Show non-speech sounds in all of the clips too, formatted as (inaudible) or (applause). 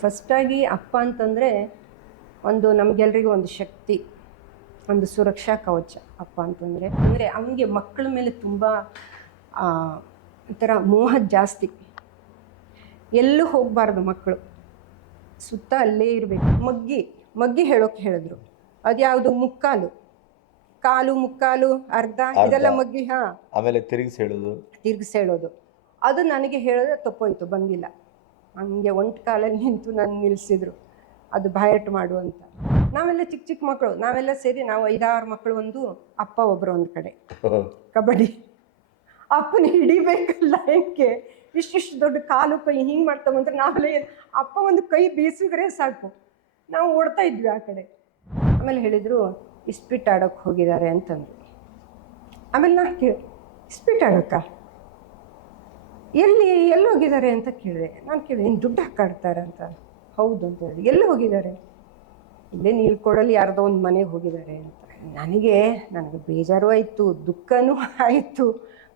ಫಸ್ಟಾಗಿ ಅಪ್ಪ ಅಂತಂದರೆ ಒಂದು ನಮಗೆಲ್ಲರಿಗೂ ಒಂದು ಶಕ್ತಿ ಒಂದು ಸುರಕ್ಷಾ ಕವಚ ಅಪ್ಪ ಅಂತಂದರೆ. ಅಂದರೆ ಅವನಿಗೆ ಮಕ್ಕಳ ಮೇಲೆ ತುಂಬ ಒಂಥರ ಮೋಹ ಜಾಸ್ತಿ. ಎಲ್ಲೂ ಹೋಗಬಾರ್ದು ಮಕ್ಕಳು. ಸುತ್ತ ಅಲ್ಲೇ ಇರಬೇಕು. ಮಗ್ಗಿ ಮಗ್ಗಿ ಹೇಳೋಕೆ ಹೇಳಿದ್ರು. ಅದ್ಯಾವುದು? ಮುಕ್ಕಾಲು. ಕಾಲು ಮುಕ್ಕಾಲು ಅರ್ಧ. ಇದೆಲ್ಲ ಮಗ್ಗಿ ಹಾಂ. ಆಮೇಲೆ ತಿರುಗಿಸಿ ಹೇಳೋದು. ತಿರುಗಿಸಿ ಹೇಳೋದು. ಅದು ನನಗೆ ಹೇಳಿದ್ರೆ ತಪ್ಪೋಯ್ತು ಬಂದಿಲ್ಲ. ಹಂಗೆ ಒಂಟು ಕಾಲಲ್ಲಿ ನಿಂತು ನಾನು ನಿಲ್ಲಿಸಿದ್ರು ಅದು ಬಾಯಟ್ ಮಾಡು ಅಂತ. ನಾವೆಲ್ಲ ಚಿಕ್ಕ ಚಿಕ್ಕ ಮಕ್ಕಳು ನಾವೆಲ್ಲ ಸೇರಿ ನಾವು ಐದಾರು ಮಕ್ಕಳು ಒಂದು ಅಪ್ಪ ಒಬ್ಬರು ಒಂದು ಕಡೆ. ಕಬಡ್ಡಿ. ಅಪ್ಪನ ಹಿಡಿಬೇಕಲ್ಲ ಹೆಂಗೆ? ಇಷ್ಟಿಷ್ಟು ದೊಡ್ಡ ಕಾಲು ಕೈ ಹಿಂಗೆ ಮಾಡ್ತಾ ಬಂದ್ರೆ ನಾವೆಲ್ಲ ಅಪ್ಪ ಒಂದು ಕೈ ಬೀಸಿದ್ರೆ ಸಾಕು. ನಾವು ಓಡ್ತಾ ಇದ್ವಿ ಆ ಕಡೆ. ಆಮೇಲೆ ಹೇಳಿದರು, ಇಸ್ಪಿಟ್ ಆಡೋಕ್ಕೆ ಹೋಗಿದ್ದಾರೆ ಅಂತಂದ್ರು. ಆಮೇಲೆ ನಾ ಕೇಳಿ, ಇಸ್ಪಿಟ್ ಆಡೋಕ್ಕ ಎಲ್ಲಿ ಎಲ್ಲಿ ಹೋಗಿದ್ದಾರೆ ಅಂತ ಕೇಳಿದೆ. ನಾನು ಕೇಳಿದೆ ಏನು ದುಡ್ಡು ಹಾಕಾಡ್ತಾರೆ ಅಂತ. ಹೌದು ಅಂತ ಹೇಳಿ ಎಲ್ಲಿ ಹೋಗಿದ್ದಾರೆ? ಇಲ್ಲೇ ನೀಳ್ಕೊಡಲ್ಲಿ ಯಾರ್ದೋ ಒಂದು ಮನೆಗೆ ಹೋಗಿದ್ದಾರೆ ಅಂತ. ನನಗೆ ನನಗೆ ಬೇಜಾರು ಆಯಿತು, ದುಃಖನೂ ಆಯಿತು,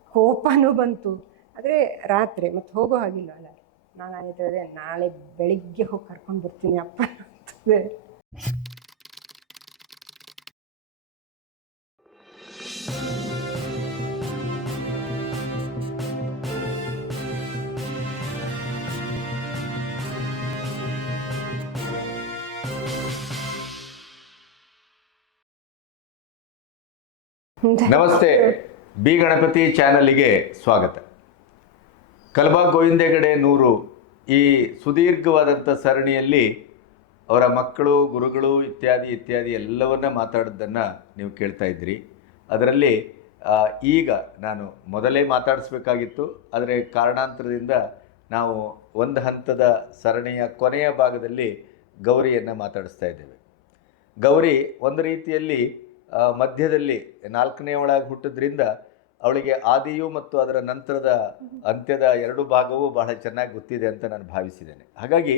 ಕೋಪನೂ ಬಂತು. ಆದರೆ ರಾತ್ರಿ ಮತ್ತೆ ಹೋಗೋ ಹಾಗಿಲ್ಲ ಅಲ್ಲ. ನಾನು ಆಯ್ತದೆ ನಾಳೆ ಬೆಳಿಗ್ಗೆ ಹೋಗಿ ಕರ್ಕೊಂಡು ಬರ್ತೀನಿ ಅಪ್ಪ ಅಂತಂದೆ (laughs) ನಮಸ್ತೆ. ಬಿ ಗಣಪತಿ ಚಾನಲಿಗೆ ಸ್ವಾಗತ. ಕಲ್ಬಾ ಗೋವಿಂದೆಗಡೆ ನೂರು ಈ ಸುದೀರ್ಘವಾದಂಥ ಸರಣಿಯಲ್ಲಿ ಅವರ ಮಕ್ಕಳು, ಗುರುಗಳು ಇತ್ಯಾದಿ ಇತ್ಯಾದಿ ಎಲ್ಲವನ್ನ ಮಾತಾಡೋದನ್ನು ನೀವು ಕೇಳ್ತಾ ಇದ್ರಿ ಅದರಲ್ಲಿ ಈಗ ನಾನು ಮೊದಲೇ ಮಾತಾಡಿಸ್ಬೇಕಾಗಿತ್ತು. ಆದರೆ ಕಾರಣಾಂತರದಿಂದ ನಾವು ಒಂದು ಹಂತದ ಸರಣಿಯ ಕೊನೆಯ ಭಾಗದಲ್ಲಿ ಗೌರಿಯನ್ನು ಮಾತಾಡಿಸ್ತಾ ಇದ್ದೇವೆ. ಗೌರಿ ಒಂದು ರೀತಿಯಲ್ಲಿ ಮಧ್ಯದಲ್ಲಿ ನಾಲ್ಕನೇ ಒಳಗೆ ಹುಟ್ಟಿದ್ರಿಂದ ಅವಳಿಗೆ ಆದಿಯು ಮತ್ತು ಅದರ ನಂತರದ ಅಂತ್ಯದ ಎರಡು ಭಾಗವೂ ಬಹಳ ಚೆನ್ನಾಗಿ ಗೊತ್ತಿದೆ ಅಂತ ನಾನು ಭಾವಿಸಿದ್ದೇನೆ. ಹಾಗಾಗಿ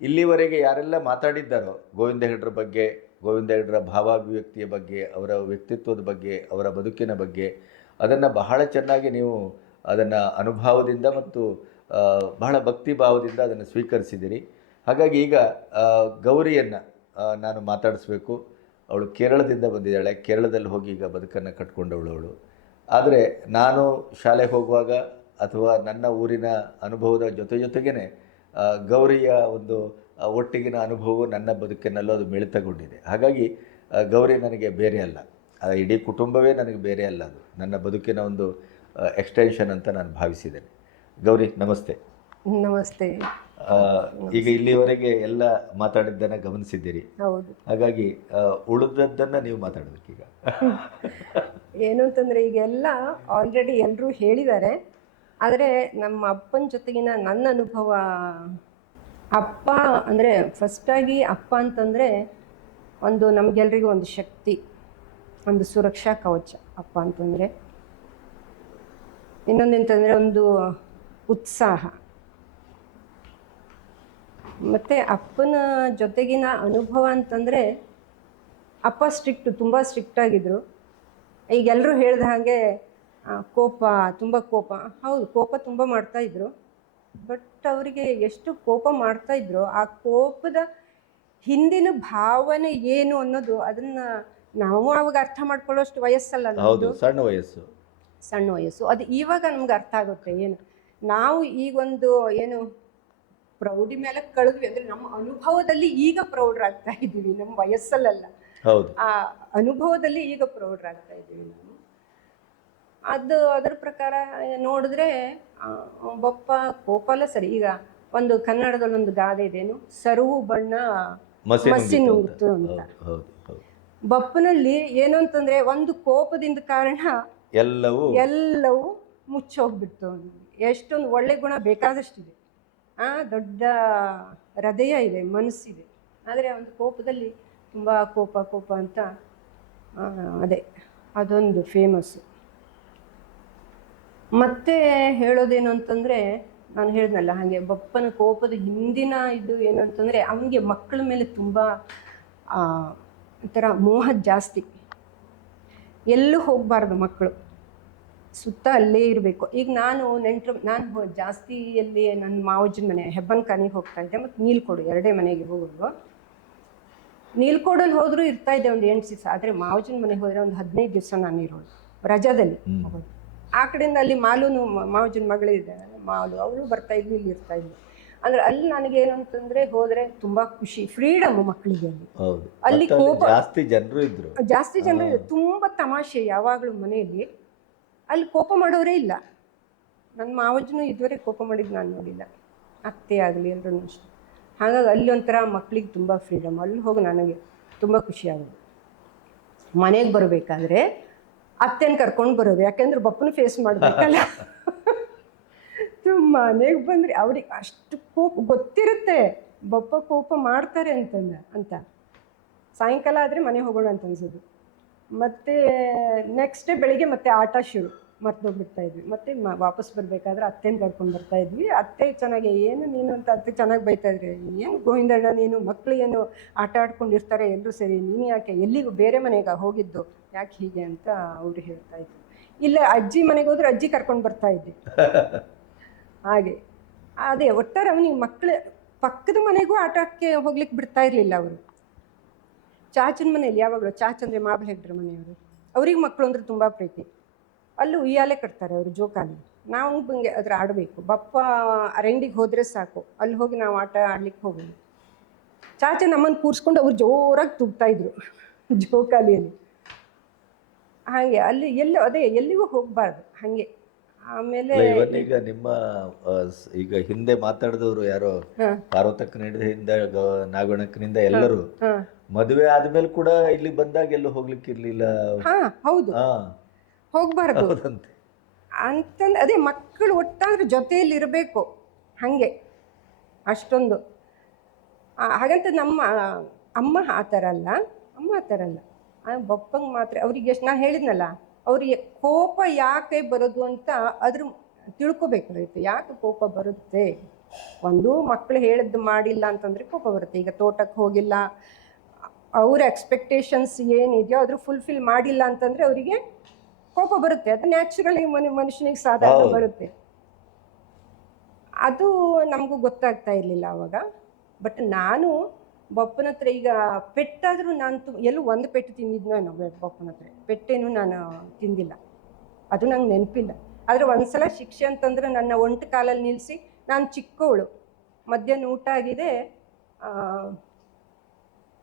ಇಲ್ಲಿವರೆಗೆ ಯಾರೆಲ್ಲ ಮಾತಾಡಿದ್ದಾರೋ, ಗೋವಿಂದ ಹೆಗ್ಡ್ರ ಬಗ್ಗೆ, ಗೋವಿಂದ ಹೆಗ್ಡ್ರ ಭಾವಾಭಿವ್ಯಕ್ತಿಯ ಬಗ್ಗೆ, ಅವರ ವ್ಯಕ್ತಿತ್ವದ ಬಗ್ಗೆ, ಅವರ ಬದುಕಿನ ಬಗ್ಗೆ, ಅದನ್ನು ಬಹಳ ಚೆನ್ನಾಗಿ ನೀವು ಅದನ್ನು ಅನುಭವದಿಂದ ಮತ್ತು ಬಹಳ ಭಕ್ತಿ ಭಾವದಿಂದ ಅದನ್ನು ಸ್ವೀಕರಿಸಿದ್ದೀರಿ. ಹಾಗಾಗಿ ಈಗ ಗೌರಿಯನ್ನು ನಾನು ಮಾತಾಡಿಸ್ಬೇಕು. ಅವಳು ಕೇರಳದಿಂದ ಬಂದಿದ್ದಾಳೆ. ಕೇರಳದಲ್ಲಿ ಹೋಗಿ ಈಗ ಬದುಕನ್ನು ಕಟ್ಕೊಂಡವಳು ಅವಳು. ಆದರೆ ನಾನು ಶಾಲೆಗೆ ಹೋಗುವಾಗ ಅಥವಾ ನನ್ನ ಊರಿನ ಅನುಭವದ ಜೊತೆ ಜೊತೆಗೇ ಗೌರಿಯ ಒಂದು ಒಟ್ಟಿಗಿನ ಅನುಭವವು ನನ್ನ ಬದುಕಿನಲ್ಲೂ ಅದು ಮಿಳಿತಗೊಂಡಿದೆ. ಹಾಗಾಗಿ ಗೌರಿ ನನಗೆ ಬೇರೆ ಅಲ್ಲ. ಇಡೀ ಕುಟುಂಬವೇ ನನಗೆ ಬೇರೆ ಅಲ್ಲ ಅದು. ನನ್ನ ಬದುಕಿನ ಒಂದು ಎಕ್ಸ್ಟೆನ್ಷನ್ ಅಂತ ನಾನು ಭಾವಿಸಿದ್ದೇನೆ. ಗೌರಿ, ನಮಸ್ತೆ. ನಮಸ್ತೆ. ಈಗ ಇಲ್ಲಿವರೆಗೆ ಎಲ್ಲ ಮಾತಾಡಿದ್ದನ್ನ ಗಮನಿಸಿದ್ದೀರಿ. ಹೌದು. ಹಾಗಾಗಿ ಉಳಿದದ್ದನ್ನ ನೀವು ಮಾತಾಡಬೇಕೀಗ. (laughs) ಏನು ಅಂತಂದ್ರೆ ಈಗೆಲ್ಲ ಆಲ್ರೆಡಿ ಎಲ್ಲರೂ ಹೇಳಿದ್ದಾರೆ. ಆದರೆ ನಮ್ಮ ಅಪ್ಪನ ಜೊತೆಗಿನ ನನ್ನ ಅನುಭವ ಅಪ್ಪ ಅಂದರೆ ಫಸ್ಟಾಗಿ ಅಪ್ಪ ಅಂತಂದರೆ ಒಂದು ನಮಗೆಲ್ಲರಿಗೂ ಒಂದು ಶಕ್ತಿ ಒಂದು ಸುರಕ್ಷಾ ಕವಚ ಅಪ್ಪ ಅಂತಂದರೆ. ಇನ್ನೊಂದಂತಂದರೆ ಒಂದು ಉತ್ಸಾಹ. ಮತ್ತು ಅಪ್ಪನ ಜೊತೆಗಿನ ಅನುಭವ ಅಂತಂದರೆ ಅಪ್ಪ ಸ್ಟ್ರಿಕ್ಟ್ ತುಂಬ ಸ್ಟ್ರಿಕ್ಟ್ ಆಗಿದ್ರು. ಈಗ ಎಲ್ಲರೂ ಹೇಳ್ದ ಹಾಗೆ ಕೋಪ ತುಂಬ ಕೋಪ. ಹೌದು ಕೋಪ ತುಂಬ ಮಾಡ್ತಾಯಿದ್ರು ಬಟ್ ಅವರಿಗೆ ಎಷ್ಟು ಕೋಪ ಮಾಡ್ತಾಯಿದ್ರು ಆ ಕೋಪದ ಹಿಂದಿನ ಭಾವನೆ ಏನು ಅನ್ನೋದು ಅದನ್ನು ನಾವು ಅವಾಗ ಅರ್ಥ ಮಾಡ್ಕೊಳ್ಳೋಷ್ಟು ವಯಸ್ಸಲ್ಲ ಹೌದು ಸಣ್ಣ ವಯಸ್ಸು. ಸಣ್ಣ ವಯಸ್ಸು. ಅದು ಇವಾಗ ನಮ್ಗೆ ಅರ್ಥ ಆಗುತ್ತೆ ಏನು. ನಾವು ಈಗೊಂದು ಏನು ಪ್ರೌಢಿ ಮೇಲೆ ಕಳೆದ್ವಿ ಅಂದ್ರೆ ನಮ್ಮ ಅನುಭವದಲ್ಲಿ ಈಗ ಪ್ರೌಢರಾಗ್ತಾ ಇದ್ದೀವಿ ನಮ್ಮ ವಯಸ್ಸಲ್ಲಲ್ಲ. ಹೌದು. ಆ ಅನುಭವದಲ್ಲಿ ಈಗ ಪ್ರೌಢರಾಗ್ತಾ ಇದ್ದೀವಿ ನಾವು. ಅದು ಅದರ ಪ್ರಕಾರ ನೋಡಿದ್ರೆ ಬಪ್ಪ ಕೋಪಲ್ಲ ಸರಿ ಈಗ ಒಂದು ಕನ್ನಡದಲ್ಲಿ ಒಂದು ಗಾದೆ ಇದೇನು ಸರುವು ಬಣ್ಣ ಮಸಿ ಮಸಿ ಅಂತ. ಬಪ್ಪನಲ್ಲಿ ಏನು ಅಂತಂದ್ರೆ ಒಂದು ಕೋಪದಿಂದ ಕಾರಣ ಎಲ್ಲವೂ ಎಲ್ಲವೂ ಮುಚ್ಚೋಗ್ಬಿಡ್ತು. ಎಷ್ಟೊಂದು ಒಳ್ಳೆ ಗುಣ ಬೇಕಾದಷ್ಟಿದೆ. ದೊಡ್ಡ ಹೃದಯ ಇದೆ ಮನಸ್ಸಿದೆ. ಆದರೆ ಒಂದು ಕೋಪದಲ್ಲಿ ತುಂಬ ಕೋಪ ಕೋಪ ಅಂತ ಅದೇ. ಅದೊಂದು ಫೇಮಸ್ಸು ಮತ್ತೆ ಹೇಳೋದೇನು ಅಂತಂದರೆ ನಾನು ಹೇಳಿದ್ನಲ್ಲ ಹಾಗೆ ಬಪ್ಪನ ಕೋಪದ ಹಿಂದಿನ ಇದು ಏನು ಅಂತಂದರೆ ಅವನಿಗೆ ಮಕ್ಕಳ ಮೇಲೆ ತುಂಬ ಆ, ಒಂಥರ ಮೋಹ ಜಾಸ್ತಿ. ಎಲ್ಲೂ ಹೋಗಬಾರ್ದು ಮಕ್ಕಳು. ಸುತ್ತ ಅಲ್ಲೇ ಇರಬೇಕು. ಈಗ ನಾನು ನೆಂಟರು ನಾನು ಜಾಸ್ತಿಯಲ್ಲಿ ನನ್ನ ಮಾವಜ್ಜನ ಮನೆ ಹೆಬ್ಬನ್ ಕಾನಿಗೆ ಹೋಗ್ತಾ ಇದ್ದೆ. ಮತ್ತು ನೀಲ್ಕೋಡು ಎರಡೇ ಮನೆಗೆ ಹೋಗೋದು. ನೀಲ್ಕೋಡಲ್ಲಿ ಹೋದರೂ ಇರ್ತಾ ಇದ್ದೆ ಒಂದು ಎಂಟು ದಿವಸ. ಆದರೆ ಮಾವಜ್ಜನ ಮನೆಗೆ ಹೋದರೆ ಒಂದು ಹದಿನೈದು ದಿವಸ ನಾನು ಇರೋಳು ರಜಾದಲ್ಲಿ. ಹೋಗೋದು. ಆ ಕಡೆಯಿಂದ ಅಲ್ಲಿ ಮಾಲೂನು ಮಾವಜ್ಜನ ಮಗಳೇ ಇದೆ ಮಾಲು ಅವಳು ಬರ್ತಾ ಇದ್ಲು ಇಲ್ಲಿ ಇರ್ತಾ ಇದ್ಲು. ಅಂದ್ರೆ ಅಲ್ಲಿ ನನಗೆ ಏನಂತಂದ್ರೆ ಹೋದ್ರೆ ತುಂಬಾ ಖುಷಿ ಫ್ರೀಡಮ್ ಮಕ್ಕಳಿಗೆ ಅಲ್ಲಿ. ಕೋಪ- ಜಾಸ್ತಿ ಜನರು ಇದ್ರು. ಜಾಸ್ತಿ ಜನರು ತುಂಬಾ ತಮಾಷೆ ಯಾವಾಗಲೂ ಮನೆಯಲ್ಲಿ. ಅಲ್ಲಿ ಕೋಪ ಮಾಡೋರೇ ಇಲ್ಲ. ನನ್ನ ಮಾವಜ್ಜನು ಇದುವರೆಗೆ ಕೋಪ ಮಾಡಿದ್ದು ನಾನು ನೋಡಿಲ್ಲ. ಅತ್ತೆ ಆಗಲಿ ಎಲ್ಲರೂ ಅಷ್ಟೆ. ಹಾಗಾಗಿ ಅಲ್ಲಿ ಒಂಥರ ಮಕ್ಕಳಿಗೆ ತುಂಬ ಫ್ರೀಡಮ್ ಅಲ್ಲಿ ಹೋಗಿ ನನಗೆ ತುಂಬ ಖುಷಿ ಆಗೋದು. ಮನೆಗೆ ಬರಬೇಕಾದ್ರೆ ಅತ್ತೆನ ಕರ್ಕೊಂಡು ಬರೋದು. ಯಾಕೆಂದ್ರೆ ಬಪ್ಪನ ಫೇಸ್ ಮಾಡಬೇಕಲ್ಲ. (laughs) ಮನೆಗೆ ಬಂದರೆ ಅವ್ರಿಗೆ ಅಷ್ಟು ಕೋಪ ಗೊತ್ತಿರುತ್ತೆ. ಬಪ್ಪ ಕೋಪ ಮಾಡ್ತಾರೆ ಅಂತಂದ ಅಂತ. ಸಾಯಂಕಾಲ ಆದರೆ ಮನೆ ಹೋಗೋಣ ಅಂತ ಅನ್ಸೋದು. ಮತ್ತೆ ನೆಕ್ಸ್ಟ್ ಡೇ ಬೆಳಿಗ್ಗೆ ಮತ್ತೆ ಆಟ ಶುರು. ಮರ್ತೋಗ್ಬಿಡ್ತಾ ಇದ್ವಿ. ಮತ್ತೆ ಮ- ವಾಪಸ್ ಬರಬೇಕಾದ್ರೆ ಅತ್ತೆನ ಕರ್ಕೊಂಡು ಬರ್ತಾ ಇದ್ವಿ. ಅತ್ತೆ ಚೆನ್ನಾಗಿ ಏನು ನೀನು ಅಂತ ಅತ್ತೆ ಚೆನ್ನಾಗಿ ಬೈತಾ ಇದ್ರೆ? ಏನು ಗೋವಿಂದಣ್ಣ ನೀನು? ಮಕ್ಕಳು ಏನು ಆಟ ಆಡ್ಕೊಂಡಿರ್ತಾರೆ ಎಲ್ಲರೂ ಸರಿ? ನೀನು ಯಾಕೆ ಎಲ್ಲಿಗೂ ಬೇರೆ ಮನೆಗೆ ಹೋಗಿದ್ದು? ಯಾಕೆ ಹೀಗೆ? ಅಂತ ಅವರು ಹೇಳ್ತಾ ಇದ್ರು. ಇಲ್ಲ ಅಜ್ಜಿ ಮನೆಗೆ ಹೋದ್ರೆ ಅಜ್ಜಿ ಕರ್ಕೊಂಡು ಬರ್ತಾ ಇದ್ವಿ. (laughs) ಹಾಗೆ. ಅದೇ ಒಟ್ಟಾರೆ ಅವನಿಗೆ ಮಕ್ಕಳು ಪಕ್ಕದ ಮನೆಗೂ ಆಟಕ್ಕೆ ಹೋಗ್ಲಿಕ್ಕೆ ಬಿಡ್ತಾ ಇರಲಿಲ್ಲ ಅವರು. ಚಾಚನ ಮನೆಯಲ್ಲಿ ಯಾವಾಗಲೂ ಚಾಚ್ ಅಂದರೆ ಮಾಬಲ್ ಹೆಗ್ಡ್ರ ಮನೆಯವರು. ಅವ್ರಿಗೆ ಮಕ್ಕಳು ಅಂದರೆ ತುಂಬ ಪ್ರೀತಿ. ಅಲ್ಲೂ ಉಯ್ಯಾಲೆ ಕಟ್ತಾರೆ ಅವರು ಜೋಕಾಲಿ. ನಾವು ಬಂಗೆ ಅದ್ರ ಆಡಬೇಕು. ಬಪ್ಪ ಅರಂಡಿಗೆ ಹೋದರೆ ಸಾಕು. ಅಲ್ಲಿ ಹೋಗಿ ನಾವು ಆಟ ಆಡ್ಲಿಕ್ಕೆ ಹೋಗೋದು. ಚಾಚೆ ನಮ್ಮನ್ನು ಕೂರಿಸ್ಕೊಂಡು ಅವ್ರು ಜೋರಾಗಿ ತುಗ್ತಾಯಿದ್ರು ಜೋಕಾಲಿಯಲ್ಲಿ. ಹಾಗೆ ಅಲ್ಲಿ ಎಲ್ಲೂ ಅದೇ ಎಲ್ಲಿಗೂ ಹೋಗಬಾರ್ದು. ಹಾಗೆ. ಆಮೇಲೆ ಈಗ ಇವನ್ನೀಗ ನಿಮ್ಮ ಈಗ ಹಿಂದೆ ಮಾತಾಡಿದವರು ಯಾರೋ ಪಾರ್ವತಕ್ಕನಿಂದ ನಾಗಣಕ್ಕನಿಂದ ಎಲ್ಲರೂ ಮದುವೆ ಆದ್ಮೇಲೆ ಕೂಡ ಇಲ್ಲಿ ಬಂದಾಗ ಎಲ್ಲೂ ಹೋಗ್ಲಿಕ್ಕೆ ಇರ್ಲಿಲ್ಲ. ಹಾ ಹೌದು. ಹಾ. ಹೋಗಬಾರ್ದು. ಹೌದಂತೆ. ಅಂತಂದು ಅದೇ ಮಕ್ಕಳು ಒಟ್ಟಾದ್ರೆ ಜೊತೆಯಲ್ಲಿ ಇರಬೇಕು. ಹಾಗೆ. ಅಷ್ಟೊಂದು. ಆ, ಹಾಗಂತ ನಮ್ಮ ಅಮ್ಮ ಆ ಥರ ಅಲ್ಲ. ಅಮ್ಮ ಆ ಥರ ಅಲ್ಲ. ಬಪ್ಪಂಗೆ ಮಾತ್ರ ಅವ್ರಿಗೆ ಎಷ್ಟು ನಾನು ಹೇಳಿದ್ನಲ್ಲ ಅವ್ರಿಗೆ ಕೋಪ ಯಾಕೆ ಬರೋದು ಅಂತ ಅದ್ರ ತಿಳ್ಕೊಬೇಕಾಗಿತ್ತು. ಯಾಕೆ ಕೋಪ ಬರುತ್ತೆ? ಒಂದು ಮಕ್ಕಳು ಹೇಳಿದ್ದು ಮಾಡಿಲ್ಲ ಅಂತಂದ್ರೆ ಕೋಪ ಬರುತ್ತೆ. ಈಗ ತೋಟಕ್ಕೆ ಹೋಗಿಲ್ಲ ಅವ್ರ ಎಕ್ಸ್ಪೆಕ್ಟೇಷನ್ಸ್ ಏನಿದೆಯೋ ಅದ್ರ ಫುಲ್ಫಿಲ್ ಮಾಡಿಲ್ಲ ಅಂತಂದ್ರೆ ಅವರಿಗೆ ಕೋಪ ಬರುತ್ತೆ. ಅದು ನ್ಯಾಚುರಲಿ ಮನು ಮನುಷ್ಯನಿಗೆ ಸಾಧಾರಣ ಬರುತ್ತೆ. ಅದು ನಮಗೂ ಗೊತ್ತಾಗ್ತಾ ಇರಲಿಲ್ಲ ಅವಾಗ. ಬಟ್ ನಾನು ಬಪ್ಪನ ಹತ್ರ ಈಗ ಪೆಟ್ಟಾದರೂ ನಾನು ತು ಎಲ್ಲೂ ಒಂದು ಪೆಟ್ಟು ತಿಂದಿದ್ನೋ ಬಪ್ಪನ ಹತ್ರ. ಪೆಟ್ಟೇನು ನಾನು ತಿಂದಿಲ್ಲ. ಅದು ನಂಗೆ ನೆನಪಿಲ್ಲ. ಆದರೆ ಒಂದ್ಸಲ ಶಿಕ್ಷೆ ಅಂತಂದ್ರೆ ನನ್ನ ಒಂಟು ಕಾಲಲ್ಲಿ ನಿಲ್ಲಿಸಿ ನಾನು ಚಿಕ್ಕವಳು ಮಧ್ಯಾಹ್ನ ಊಟ ಆಗಿದೆ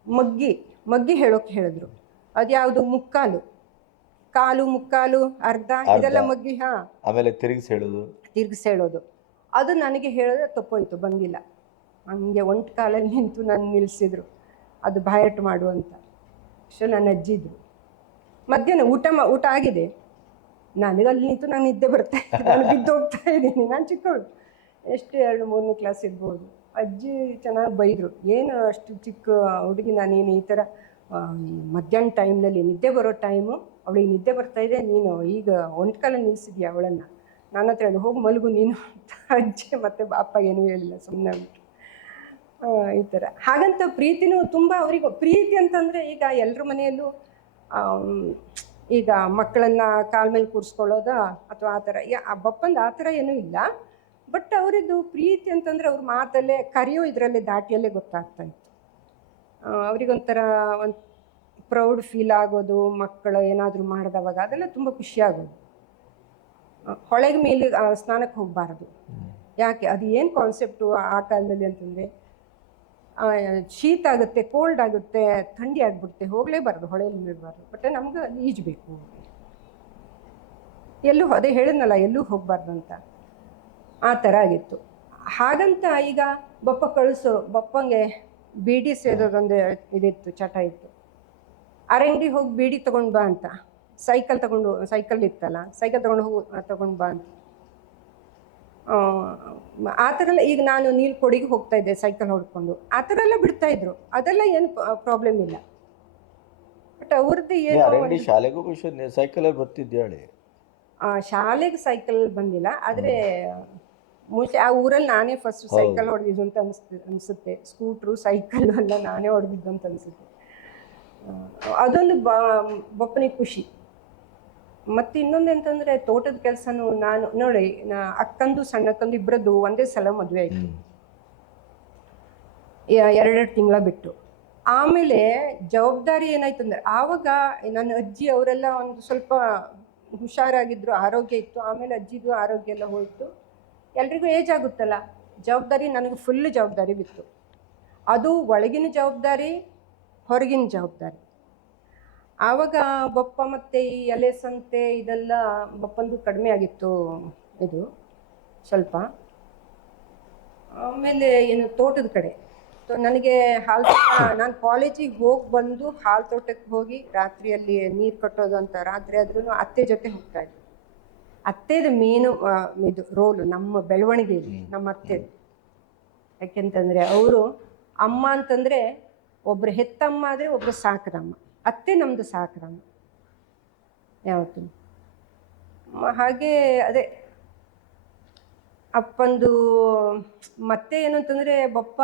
ಮಗ್ಗಿ ಮಗ್ಗಿ ಹೇಳೋಕೆ ಹೇಳಿದ್ರು. ಅದ್ಯಾವುದು? ಮುಕ್ಕಾಲು. ಕಾಲು ಮುಕ್ಕಾಲು ಅರ್ಧ ಇದೆಲ್ಲ ಮಗ್ಗಿ ಹಾ. ಆಮೇಲೆ ತಿರುಗಿಸಿ ಹೇಳೋದು. ತಿರ್ಗಿಸಿ ಹೇಳೋದು. ಅದು ನನಗೆ ಹೇಳಿದ್ರೆ ತಪ್ಪೋಯ್ತು ಬಂದಿಲ್ಲ. ಹಂಗೆ ಒಂಟು ಕಾಲಲ್ಲಿ ನಿಂತು ನಾನು ನಿಲ್ಲಿಸಿದ್ರು ಅದು ಬಾಯಟ್ ಮಾಡು ಅಂತ. ಅಷ್ಟು ನನ್ನ ಅಜ್ಜಿದ್ರು. ಮಧ್ಯಾಹ್ನ ಊಟ ಮಾ ಊಟ ಆಗಿದೆ. ನನಗೆ ಅಲ್ಲಿ ನಿಂತು ನಾನು ನಿದ್ದೆ ಬರ್ತಾ ಇದ್ದೆ. ನಾನು ಬಿದ್ದು ಹೋಗ್ತಾ ಇದ್ದೀನಿ. ನಾನು ಚಿಕ್ಕವಳು. ಎಷ್ಟು ಎರಡು ಮೂರನೇ ಕ್ಲಾಸ್ ಇರ್ಬೋದು. ಅಜ್ಜಿ ಚೆನ್ನಾಗಿ ಬೈದರು. ಏನು ಅಷ್ಟು ಚಿಕ್ಕ ಹುಡುಗಿ ನಾನೇನು ಈ ಥರ ಮಧ್ಯಾಹ್ನ ಟೈಮ್ನಲ್ಲಿ ನಿದ್ದೆ ಬರೋ ಟೈಮು ಅವಳಿಗೆ ನಿದ್ದೆ ಬರ್ತಾಯಿದೆ ನೀನು ಈಗ ಒಂದು ಕಾಲ ನಿಲ್ಲಿಸಿದ್ಯಾ ಅವಳನ್ನು? ನನ್ನ ಹತ್ರ ಅದು ಹೋಗಿ ಮಲಗು ನೀನು ಅಂತ ಅಜ್ಜಿ ಮತ್ತು ಅಪ್ಪ ಏನೂ ಹೇಳಿಲ್ಲ ಸುಮ್ಮನೆ ಬಿಟ್ಟು ಈ ಥರ. ಹಾಗಂತ ಪ್ರೀತಿನೂ ತುಂಬ ಅವರಿಗೆ, ಪ್ರೀತಿ ಅಂತಂದರೆ ಈಗ ಎಲ್ಲರ ಮನೆಯಲ್ಲೂ ಈಗ ಮಕ್ಕಳನ್ನು ಕಾಲ ಮೇಲೆ ಕೂರಿಸ್ಕೊಳ್ಳೋದ ಅಥವಾ ಆ ಥರ, ಯಾ ಬಪ್ಪಂದು ಆ ಥರ ಏನೂ ಇಲ್ಲ. ಬಟ್ ಅವರಿದ್ದು ಪ್ರೀತಿ ಅಂತಂದರೆ ಅವ್ರ ಮಾತಲ್ಲೇ ಕರೆಯೋ ಇದರಲ್ಲೇ ದಾಟಿಯಲ್ಲೇ ಗೊತ್ತಾಗ್ತಾ ಇತ್ತು. ಅವರಿಗೊಂಥರ ಒಂದು ಪ್ರೌಡ್ ಫೀಲ್ ಆಗೋದು, ಮಕ್ಕಳು ಏನಾದರೂ ಮಾಡಿದವಾಗ ಅದೆಲ್ಲ ತುಂಬ ಖುಷಿಯಾಗೋದು ಹೊಳೆಗೆ ಮೇಲೆ ಸ್ನಾನಕ್ಕೆ ಹೋಗಬಾರ್ದು. ಯಾಕೆ? ಅದು ಏನು ಕಾನ್ಸೆಪ್ಟು ಆ ಕಾಲದಲ್ಲಿ ಅಂತಂದರೆ ಶೀತ ಆಗುತ್ತೆ ಕೋಲ್ಡ್ ಆಗುತ್ತೆ, ಥಂಡಿ ಆಗಿಬಿಡುತ್ತೆ, ಹೋಗಲೇಬಾರ್ದು ಹೊಳೆಯಲ್ಲಿ ಬೀಳಬಾರ್ದು ಬಟ್ ನಮ್ಗೆ ಈಜಬೇಕು ಎಲ್ಲೂ ಅದೇ ಹೇಳಿದ್ನಲ್ಲ, ಎಲ್ಲೂ ಹೋಗಬಾರ್ದು ಅಂತ. ಆ ಥರ ಆಗಿತ್ತು. ಹಾಗಂತ ಈಗ ಬಪ್ಪ ಕಳಿಸು ಬಪ್ಪಂಗೆ ಬೀಡಿ ಸೇದೋದೊಂದು ಇದಿತ್ತು ಚಟ ಇತ್ತು. ಅರಂಗಡಿ ಹೋಗಿ ಬೀಡಿ ತೊಗೊಂಡು ಬಾ ಅಂತ. ಸೈಕಲ್ ತಗೊಂಡು ಸೈಕಲ್ ಇತ್ತಲ್ಲ ಸೈಕಲ್ ತೊಗೊಂಡು ಹೋಗಿ ತೊಗೊಂಡು ಬಾ ಅಂತ. ಆ, ಥರ ಎಲ್ಲ ಈಗ ನಾನು ನೀಲ್ಕೊಡಿಗೆ ಹೋಗ್ತಾ ಇದ್ದೆ ಸೈಕಲ್ ಹೊಡ್ಕೊಂಡು. ಆ ಥರ ಎಲ್ಲ ಬಿಡ್ತಾ ಇದ್ರು. ಅದೆಲ್ಲ ಏನು ಪ್ರಾಬ್ಲಮ್ ಇಲ್ಲ. ಬಟ್ ಅವ್ರದ್ದು ಏನು ಶಾಲೆಗೂ ಸೈಕಲಲ್ಲಿ ಬರ್ತಿದ್ದೆ ಆ, ಶಾಲೆಗೆ ಸೈಕಲ್ ಬಂದಿಲ್ಲ ಆದರೆ ಮುಂಚೆ ಆ ಊರಲ್ಲಿ ನಾನೇ ಫಸ್ಟ್ ಸೈಕಲ್ ಹೊಡೆದಿದ್ದು ಅಂತ ಅನಿಸ್ತು ಅನಿಸುತ್ತೆ. ಸ್ಕೂಟ್ರು ಸೈಕಲ್ ಎಲ್ಲ ನಾನೇ ಹೊಡೆದಿದ್ದು ಅಂತ ಅನಿಸುತ್ತೆ. ಅದೊಂದು ಬ ಬಪ್ಪನಿಗೆ ಖುಷಿ. ಮತ್ತು ಇನ್ನೊಂದು ಅಂತಂದರೆ ತೋಟದ ಕೆಲಸನೂ ನಾನು ನೋಡಿ ನಾ ಅಕ್ಕಂದು ಸಣ್ಣಕ್ಕಂದು ಇಬ್ಬರದ್ದು ಒಂದೇ ಸಲ ಮದುವೆ ಆಯಿತು. ಎರಡೆರಡು ತಿಂಗಳ ಬಿಟ್ಟು. ಆಮೇಲೆ ಜವಾಬ್ದಾರಿ ಏನಾಯ್ತು ಅಂದರೆ ಆವಾಗ ನನ್ನ ಅಜ್ಜಿ ಅವರೆಲ್ಲ ಒಂದು ಸ್ವಲ್ಪ ಹುಷಾರಾಗಿದ್ರು ಆರೋಗ್ಯ ಇತ್ತು. ಆಮೇಲೆ ಅಜ್ಜಿದು ಆರೋಗ್ಯ ಎಲ್ಲ ಹೋಯಿತು. ಎಲ್ರಿಗೂ ಏಜ್ ಆಗುತ್ತಲ್ಲ? ಜವಾಬ್ದಾರಿ ನನಗೆ ಫುಲ್ ಜವಾಬ್ದಾರಿ ಬಿತ್ತು. ಅದು ಒಳಗಿನ ಜವಾಬ್ದಾರಿ, ಹೊರಗಿನ ಜವಾಬ್ದಾರಿ. ಆವಾಗ ಬಪ್ಪ ಮತ್ತು ಈ ಎಲೆ ಸಂತೆ ಇದೆಲ್ಲ ಬೊಪ್ಪಂದು ಕಡಿಮೆ ಆಗಿತ್ತು ಇದು ಸ್ವಲ್ಪ. ಆಮೇಲೆ ಏನು ತೋಟದ ಕಡೆ. ನನಗೆ ಹಾಲು ತೋಟ ನಾನು ಕಾಲೇಜಿಗೆ ಹೋಗಿ ಬಂದು ಹಾಲು ತೋಟಕ್ಕೆ ಹೋಗಿ ರಾತ್ರಿಯಲ್ಲಿ ನೀರು ಕಟ್ಟೋದು ಅಂತ ರಾತ್ರಿ ಆದ್ರೂ ಅತ್ತೆ ಜೊತೆ ಹೋಗ್ತಾ ಇದ್ದೆ ಅತ್ತೆದು ಮೇನು ಇದು ರೋಲು ನಮ್ಮ ಬೆಳವಣಿಗೆಯಲ್ಲಿ ನಮ್ಮ ಅತ್ತೆದು ಯಾಕೆಂತಂದರೆ ಅವರು ಅಮ್ಮ ಅಂತಂದರೆ ಒಬ್ಬರು ಹೆತ್ತಮ್ಮ ಆದರೆ ಒಬ್ಬರು ಸಾಕರಮ್ಮ ಅತ್ತೆ ನಮ್ಮದು ಸಾಕರಮ್ಮ ಯಾವತ್ತು? ಹಾಗೆ ಅದೇ ಅಪ್ಪಂದು ಮತ್ತೆ ಏನು ಅಂತಂದರೆ ಬಪ್ಪ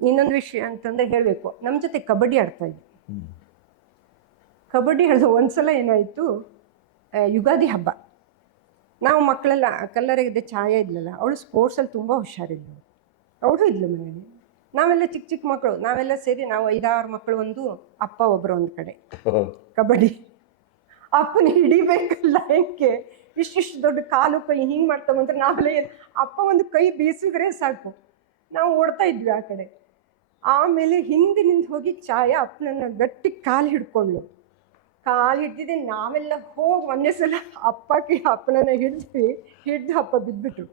ಇನ್ನೊಂದು ವಿಷಯ ಅಂತಂದರೆ ಹೇಳಬೇಕು. ನಮ್ಮ ಜೊತೆ ಕಬಡ್ಡಿ ಆಡ್ತಾ ಇದ್ವಿ. ಕಬಡ್ಡಿ ಆಡೋದು ಒಂದ್ಸಲ ಏನಾಯಿತು? ಯುಗಾದಿ ಹಬ್ಬ. ನಾವು ಮಕ್ಕಳೆಲ್ಲ ಕಲ್ಲರಿಗಿದ್ದ ಛಾಯೆ ಇದ್ಲಲ್ಲ ಅವಳು ಸ್ಪೋರ್ಟ್ಸಲ್ಲಿ ತುಂಬ ಹುಷಾರಿದ್ಲು. ಅವಳು ಇದ್ಲು ಮನೆಯಲ್ಲಿ. ನಾವೆಲ್ಲ ಚಿಕ್ಕ ಚಿಕ್ಕ ಮಕ್ಕಳು, ನಾವೆಲ್ಲ ಸೇರಿ ನಾವು ಐದಾರು ಮಕ್ಕಳು, ಒಂದು ಅಪ್ಪ ಒಬ್ಬರು ಒಂದು ಕಡೆ. ಕಬಡ್ಡಿ. ಅಪ್ಪನ ಹಿಡಿಬೇಕಲ್ಲ ಹೆಂಗೆ? ಇಷ್ಟಿಷ್ಟು ದೊಡ್ಡ ಕಾಲು ಕೈ ಹಿಂಗೆ ಮಾಡ್ತಾ ನಾವೆಲ್ಲ ಅಪ್ಪ ಒಂದು ಕೈ ಬೀಸಿದ್ರೆ ಸಾಕು. ನಾವು ಓಡ್ತಾ ಇದ್ವಿ ಆ ಕಡೆ. ಆಮೇಲೆ ಹಿಂದಿನಿಂದ ಹೋಗಿ ಛಾಯ ಅಪ್ಪನನ್ನ ಗಟ್ಟಿ ಕಾಲು ಹಿಡ್ಕೊಂಡ್ಳು. ಕಾಲು ಹಿಡ್ದಿದ್ದೀನಿ ನಾವೆಲ್ಲ ಹೋಗಿ ಒಂದೇ ಸಲ ಅಪ್ಪಕ್ಕೆ ಅಪ್ಪನನ್ನ ಹಿಡಿದ್ವಿ ಹಿಡ್ದು ಅಪ್ಪ ಬಿದ್ದುಬಿಟ್ರು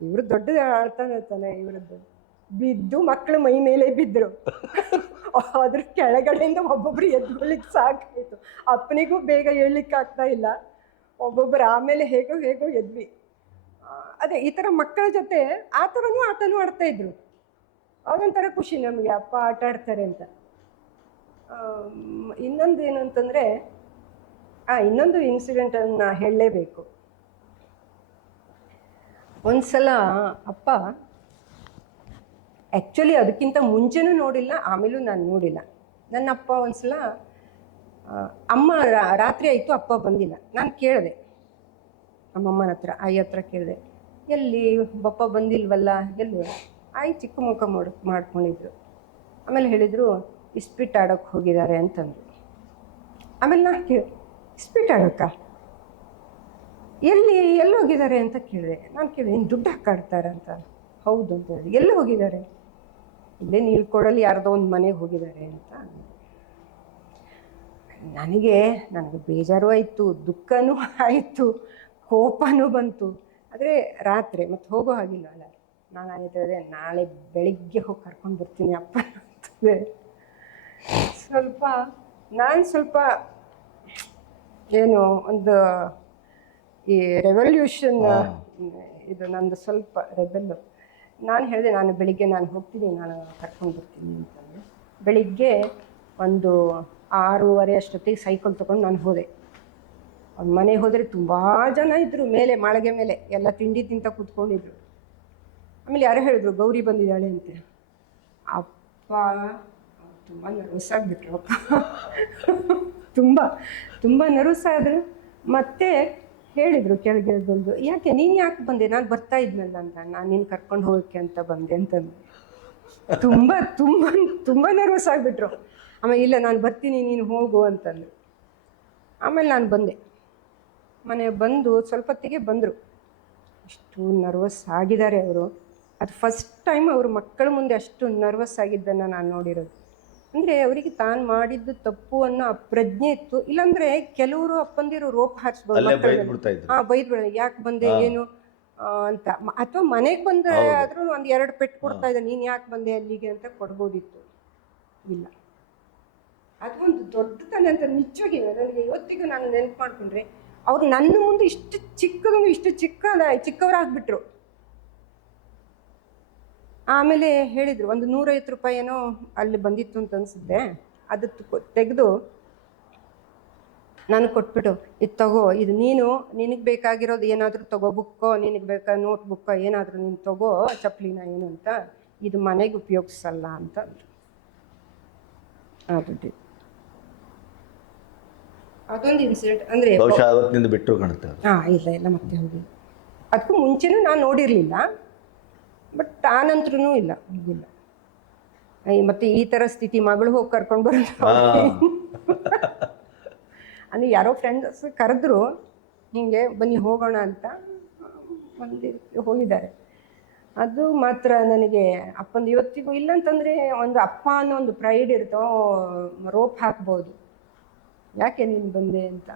ಇವರು ದೊಡ್ಡ ಆಳ್ತಾನೆ ತಾನೆ ಇವರದ್ದು ಬಿದ್ದು ಮಕ್ಕಳು ಮೈ ಮೇಲೆ ಬಿದ್ದರು ಅದ್ರ ಕೆಳಗಡೆಯಿಂದ ಒಬ್ಬೊಬ್ರು ಎದ್ಕೊಳ್ಳಿಕ್ಕೆ ಸಾಕಾಯಿತು. ಅಪ್ಪನಿಗೂ ಬೇಗ ಹೇಳಲಿಕ್ಕೆ ಆಗ್ತಾ ಇಲ್ಲ. ಒಬ್ಬೊಬ್ಬರು ಆಮೇಲೆ ಹೇಗೋ ಹೇಗೋ ಎದ್ವಿ. ಅದೇ ಈ ಥರ ಮಕ್ಕಳ ಜೊತೆ ಆ ಥರನೂ ಆಟನೂ ಆಡ್ತಾ ಇದ್ರು. ಅದೊಂಥರ ಖುಷಿ ನಮಗೆ, ಅಪ್ಪ ಆಟ ಆಡ್ತಾರೆ ಅಂತ. ಇನ್ನೊಂದು ಏನು ಅಂತಂದರೆ ಆ, ಇನ್ನೊಂದು ಇನ್ಸಿಡೆಂಟನ್ನು ಹೇಳಲೇಬೇಕು. ಒಂದ್ಸಲ ಅಪ್ಪ ಆ್ಯಕ್ಚುಲಿ ಅದಕ್ಕಿಂತ ಮುಂಚೆನೂ ನೋಡಿಲ್ಲ, ಆಮೇಲೂ ನಾನು ನೋಡಿಲ್ಲ. ನನ್ನ ಅಪ್ಪ ಒಂದು ಸಲ ಅಮ್ಮ ರಾತ್ರಿ ಆಯಿತು, ಅಪ್ಪ ಬಂದಿಲ್ಲ. ನಾನು ಕೇಳಿದೆ ನಮ್ಮಮ್ಮನ ಹತ್ರ ಆಯಿ ಹತ್ರ ಕೇಳಿದೆ, ಎಲ್ಲಿ ಬಪ್ಪ ಬಂದಿಲ್ವಲ್ಲ, ಎಲ್ಲಿ? ಆಯಿ ಚಿಕ್ಕ ಮುಖ ಮಾಡು, ಮಾಡ್ಕೊಂಡಿದ್ರು. ಆಮೇಲೆ ಹೇಳಿದರು ಇಸ್ಪಿಟ್ ಆಡೋಕ್ಕೆ ಹೋಗಿದ್ದಾರೆ ಅಂತಂದರು. ಆಮೇಲೆ ನಾನು ಕೇಳಿ, ಇಸ್ಪಿಟ್ ಆಡೋಕ್ಕ ಎಲ್ಲಿ ಎಲ್ಲಿ ಹೋಗಿದ್ದಾರೆ ಅಂತ ಕೇಳಿದೆ. ನಾನು ಕೇಳಿದೆ, ನೀನು ದುಡ್ಡು ಹಾಕಾಡ್ತಾರೆ ಅಂತ. ಹೌದು ಅಂತ ಹೇಳಿ ಎಲ್ಲಿ ಹೋಗಿದ್ದಾರೆ? ಇಲ್ಲೇ ನೀಲ್ಕೊಡಲ್ಲಿ ಯಾರ್ದೋ ಒಂದು ಮನೆಗೆ ಹೋಗಿದ್ದಾರೆ ಅಂತ. ನನಗೆ ನನಗೆ ಬೇಜಾರು ಆಯಿತು, ದುಃಖನೂ ಆಯಿತು, ಕೋಪನೂ ಬಂತು. ಆದರೆ ರಾತ್ರಿ ಮತ್ತು ಹೋಗೋ ಹಾಗಿಲ್ಲ ಅಲ್ಲ. ನಾನು ಹೇಳಿದ್ರೆ ನಾಳೆ ಬೆಳಿಗ್ಗೆ ಹೋಗಿ ಕರ್ಕೊಂಡು ಬರ್ತೀನಿ ಅಪ್ಪ ಅಂತಂದೆ ಸ್ವಲ್ಪ ನಾನು ಸ್ವಲ್ಪ ಏನು ಒಂದು ಈ ರೆವಲ್ಯೂಷನ್ ಇದು ನಂದು ಸ್ವಲ್ಪ ರೆಬೆಲ್ಲು ನಾನು ಹೇಳಿದೆ ನಾನು ಬೆಳಿಗ್ಗೆ ನಾನು ಹೋಗ್ತೀನಿ ನಾನು ಕರ್ಕೊಂಡು ಬರ್ತೀನಿ ಅಂತಂದರೆ ಬೆಳಿಗ್ಗೆ ಒಂದು ಆರೂವರೆ ಅಷ್ಟೊತ್ತಿಗೆ ಸೈಕಲ್ ತೊಗೊಂಡು ನಾನು ಹೋದೆ. ಅವ್ನ ಮನೆಗೆ ಹೋದರೆ ತುಂಬ ಜನ ಇದ್ದರು ಮೇಲೆ ಮಾಳಿಗೆ ಮೇಲೆ. ಎಲ್ಲ ತಿಂಡಿ ತಿಂತ ಕೂತ್ಕೊಂಡಿದ್ರು. ಆಮೇಲೆ ಯಾರೋ ಹೇಳಿದ್ರು ಗೌರಿ ಬಂದಿದ್ದಾಳೆ ಅಂತ. ಅಪ್ಪ ತುಂಬ ನರ್ವಸ್ ಆಗಿಬಿಟ್ರು. ಅಪ್ಪ (laughs) ತುಂಬ ತುಂಬ ನರ್ವಸ್ ಆದರು ಮತ್ತೆ ಹೇಳಿದರು ಕೆಳಗೆ ಬಂದು ಯಾಕೆ ನೀನು ಯಾಕೆ ಬಂದೆ? ನಾನು ಬರ್ತಾ ಇದ್ನಲ್ಲ ಅಂತ, ನಾನು ನೀನು ಕರ್ಕೊಂಡು ಹೋಗೋಕ್ಕೆ ಅಂತ ಬಂದೆ ಅಂತಂದು. ತುಂಬ ತುಂಬ ತುಂಬ ನರ್ವಸ್ ಆಗಿಬಿಟ್ರು. ಆಮೇಲೆ, ಇಲ್ಲ, ನಾನು ಬರ್ತೀನಿ, ನೀನು ಹೋಗು ಅಂತಂದರು ಆಮೇಲೆ ನಾನು ಬಂದೆ. ಮನೆ ಬಂದು ಸ್ವಲ್ಪ ಹೊತ್ತಿಗೆ ಬಂದರು. ಅಷ್ಟು ನರ್ವಸ್ ಆಗಿದ್ದಾರೆ ಅವರು. ಅದು ಫಸ್ಟ್ ಟೈಮ್ ಅವ್ರ ಮಕ್ಕಳ ಮುಂದೆ ಅಷ್ಟು ನರ್ವಸ್ ಆಗಿದ್ದನ್ನು ನಾನು ನೋಡಿರೋದು. ಅಂದರೆ ಅವರಿಗೆ ತಾನು ಮಾಡಿದ್ದು ತಪ್ಪು ಅನ್ನೋ ಪ್ರಜ್ಞೆ ಇತ್ತು. ಇಲ್ಲಾಂದ್ರೆ ಕೆಲವರು ಅಪ್ಪಂದಿರು ರೋಪ್ ಹಾರಿಸ್ಬೋದು ಹಾ ಬೈದ್ ಯಾಕೆ ಬಂದೆ ಏನು? ಅಂತ. ಅಥವಾ ಮನೆಗೆ ಬಂದ್ರೆ ಆದ್ರೂ ಒಂದ್ ಎರಡು ಪೆಟ್ಟು ಕೊಡ್ತಾ ಇದ್ದ ನೀನ್ ಯಾಕೆ ಬಂದೆ ಅಲ್ಲಿಗೆ ಅಂತ ಕೊಡ್ಬೋದಿತ್ತು. ಇಲ್ಲ. ಅದೊಂದು ದೊಡ್ಡತನ ಅಂತ ನಿಜವಾಗಿ ನನಗೆ ಇವತ್ತಿಗೂ ನಾನು ನೆನಪು ಮಾಡ್ಕೊಂಡ್ರೆ ಅವ್ರು ನನ್ನ ಮುಂದೆ ಇಷ್ಟು ಚಿಕ್ಕದೊಂದು ಇಷ್ಟು ಚಿಕ್ಕ ಚಿಕ್ಕವರಾಗ್ಬಿಟ್ರು. ಆಮೇಲೆ ಹೇಳಿದರು ಒಂದು ನೂರೈವತ್ತು ರೂಪಾಯಿ ಏನೋ ಅಲ್ಲಿ ಬಂದಿತ್ತು ಅಂತ ಅನಿಸುತ್ತೆ. ಅದು ತೆಗೆದು ನಾನು ಕೊಟ್ಬಿಟ್ಟು ಇದು ತಗೋ ಇದು ನೀನು ನಿನಗೆ ಬೇಕಾಗಿರೋದು ಏನಾದರೂ ತಗೋ ಬುಕ್ಕೋ ನಿನಗೆ ಬೇಕಾ ನೋಟ್ ಬುಕ್ಕೋ ಏನಾದರೂ ನೀನು ತಗೋ ಚಪ್ಪಲಿನ ಏನು ಅಂತ ಇದು ಮನೆಗೆ ಉಪಯೋಗಿಸಲ್ಲ ಅಂತ ಅದು ಅದೊಂದು ಇನ್ಸಿಡೆಂಟ್ ಅಂದರೆ ಬಹುಶಃ ಅವತ್ತಿನಿಂದ ಬಿಟ್ಟರು ಕಾಣುತ್ತೆ ಅವ್ರು. ಹಾಂ ಇಲ್ಲ ಇಲ್ಲ ಮತ್ತೆ ಹೋಗಿ ಅದಕ್ಕೂ ಮುಂಚೆನೂ ನಾನು ನೋಡಿರಲಿಲ್ಲ. ಆ ನಂತರನೂ ಇಲ್ಲ ಈಗಿಲ್ಲ. ಮತ್ತೆ ಈ ಥರ ಸ್ಥಿತಿ ಮಗಳು ಹೋಗಿ ಕರ್ಕೊಂಡು ಬರೋದು. (laughs) ಅಂದರೆ ಯಾರೋ ಫ್ರೆಂಡ್ಸ್ ಕರೆದ್ರು ಹಿಂಗೆ ಬನ್ನಿ ಹೋಗೋಣ ಅಂತ ಬಂದು ಹೋಗಿದ್ದಾರೆ. ಅದು ಮಾತ್ರ ನನಗೆ ಅಪ್ಪಂದು ಇವತ್ತಿಗೂ ಇಲ್ಲ ಅಂತಂದರೆ ಒಂದು ಅಪ್ಪ ಅನ್ನೋ ಒಂದು ಪ್ರೈಡ್ ಇರ್ತೋ ರೋಪ್ ಹಾಕ್ಬೋದು. ಯಾಕೆ ನೀನು ಬಂದೆ ಅಂತ?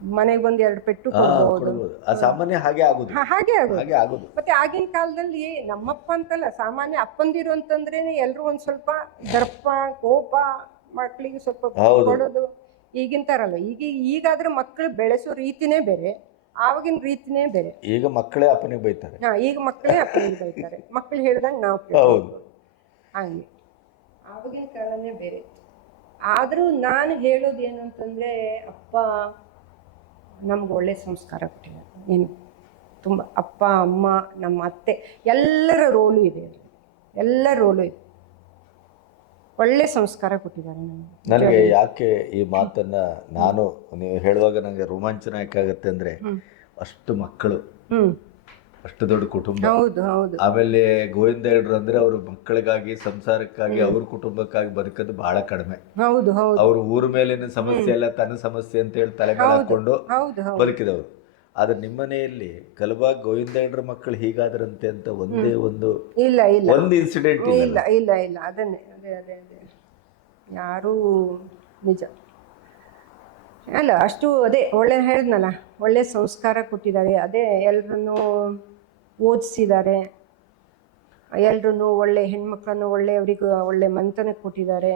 ಮನೆಗೆ ಬಂದು ಎರಡು ಪೆಟ್ಟು ಕೊಡ್ಬೋದು. ಸಾಮಾನ್ಯ ಹಾಗೆ ಆಗುದು. ಹಾಗೆ ಆಗೋದು. ಹಾಗೆ ಆಗುದು. ಮತ್ತೆ ಆಗಿನ ಕಾಲದಲ್ಲಿ ನಮ್ಮಪ್ಪ ಅಂತಲ್ಲ ಸಾಮಾನ್ಯ ಅಪ್ಪಂದಿರು ಅಂತಂದ್ರೆ ಎಲ್ಲರೂ ಒಂದ್ ಸ್ವಲ್ಪ ದರ್ಪ ಕೋಪ ಮಕ್ಕಳಿಗೆ ಸ್ವಲ್ಪ. ಕೊಡೋದು ಈಗಿನ ತರಲ್ಲ. ಅಲ್ಲ ಈಗ ಈಗಾದ್ರೆ ಮಕ್ಕಳು ಬೆಳೆಸೋ ರೀತಿನೇ ಬೇರೆ ಆವಾಗಿನ ರೀತಿನೇ ಬೇರೆ. ಈಗ ಮಕ್ಕಳೇ ಅಪ್ಪನಿಗೆ ಬೈತಾರೆ. ಹಾ ಈಗ ಮಕ್ಕಳೇ ಅಪ್ಪನಿಗೆ ಬೈತಾರೆ. ಮಕ್ಕಳು ಹೇಳಿದಂಗೆ ನಾವು ಹೌದು. ಹಾಗೆ. ಆವಾಗಿನ ಕಾಲನೇ ಬೇರೆ. ಆದರೂ ನಾನು ಹೇಳೋದು ಏನು ಅಂತಂದ್ರೆ ಅಪ್ಪ ನಮ್ಗೆ ಒಳ್ಳೆ ಸಂಸ್ಕಾರ ಕೊಟ್ಟಿದ್ದಾರೆ. ಏನು? ತುಂಬ ಅಪ್ಪ ಅಮ್ಮ ನಮ್ಮ ಅತ್ತೆ ಎಲ್ಲರ ರೋಲು ಇದೆ. ಎಲ್ಲ ರೋಲು ಇದೆ. ಒಳ್ಳೆ ಸಂಸ್ಕಾರ ಕೊಟ್ಟಿದ್ದಾರೆ ನನಗೆ ಯಾಕೆ ಈ ಮಾತನ್ನ ನಾನು ನೀವು ಹೇಳುವಾಗ ನನಗೆ ರೋಮಾಂಚನ ಯಾಕಾಗತ್ತೆ ಅಂದ್ರೆ ಅಷ್ಟು ಮಕ್ಕಳು. ಅಷ್ಟು ದೊಡ್ಡ ಕುಟುಂಬ. ಹೌದು ಹೌದು. ಆಮೇಲೆ ಗೋವಿಂದ ಹೆಡ್ರು ಅಂದ್ರೆ ಅವ್ರ ಮಕ್ಕಳಿಗಾಗಿ ಸಂಸಾರಕ್ಕಾಗಿ ಅವ್ರ ಕುಟುಂಬಕ್ಕಾಗಿ ಬದುಕೋದು ಬಹಳ ಕಡಿಮೆ. ಹೌದು ಹೌದು. ಅವ್ರ ಊರ ಮೇಲಿನ ಸಮಸ್ಯೆ ಎಲ್ಲ ತನ್ನ ಸಮಸ್ಯೆ ಅಂತ ಹೇಳಿ ತಲೆ ಮೇಲೆ ಹಾಕೊಂಡು ಹೌದು ಹೌದು. ಬದುಕಿದವರು. ಆದ್ರೆ ನಿಮ್ಮನೆಯಲ್ಲಿ ಕಲಬಾಗ್ ಗೋವಿಂದ ಹೆಡ್ರ ಮಕ್ಕಳು ಹೀಗಾದ್ರಂತೆ ಅಂತ ಒಂದೇ ಒಂದು ಇಲ್ಲ ಇಲ್ಲ. ಒಂದು ಇನ್ಸಿಡೆಂಟ್ ಇಲ್ಲ ಇಲ್ಲ ಇಲ್ಲ ಇಲ್ಲ. ಅದನ್ನೇ ಅದೇ ಅದೇ ಅದೇ. ಯಾರೂ ನಿಜ. ಅಲ್ಲ ಅಷ್ಟು ಅದೇ ಒಳ್ಳೆ ಹೇಳಿದ್ನಲ್ಲ ಒಳ್ಳೆ ಸಂಸ್ಕಾರ ಕೊಟ್ಟಿದ್ದಾರೆ ಅದೇ ಎಲ್ಲರನ್ನೂ ಓದಿಸಿದ್ದಾರೆ ಎಲ್ರೂ ಒಳ್ಳೆ ಹೆಣ್ಮಕ್ಳನ್ನು ಒಳ್ಳೆಯವರಿಗೂ ಒಳ್ಳೆ ಮಂತನ ಕೊಟ್ಟಿದ್ದಾರೆ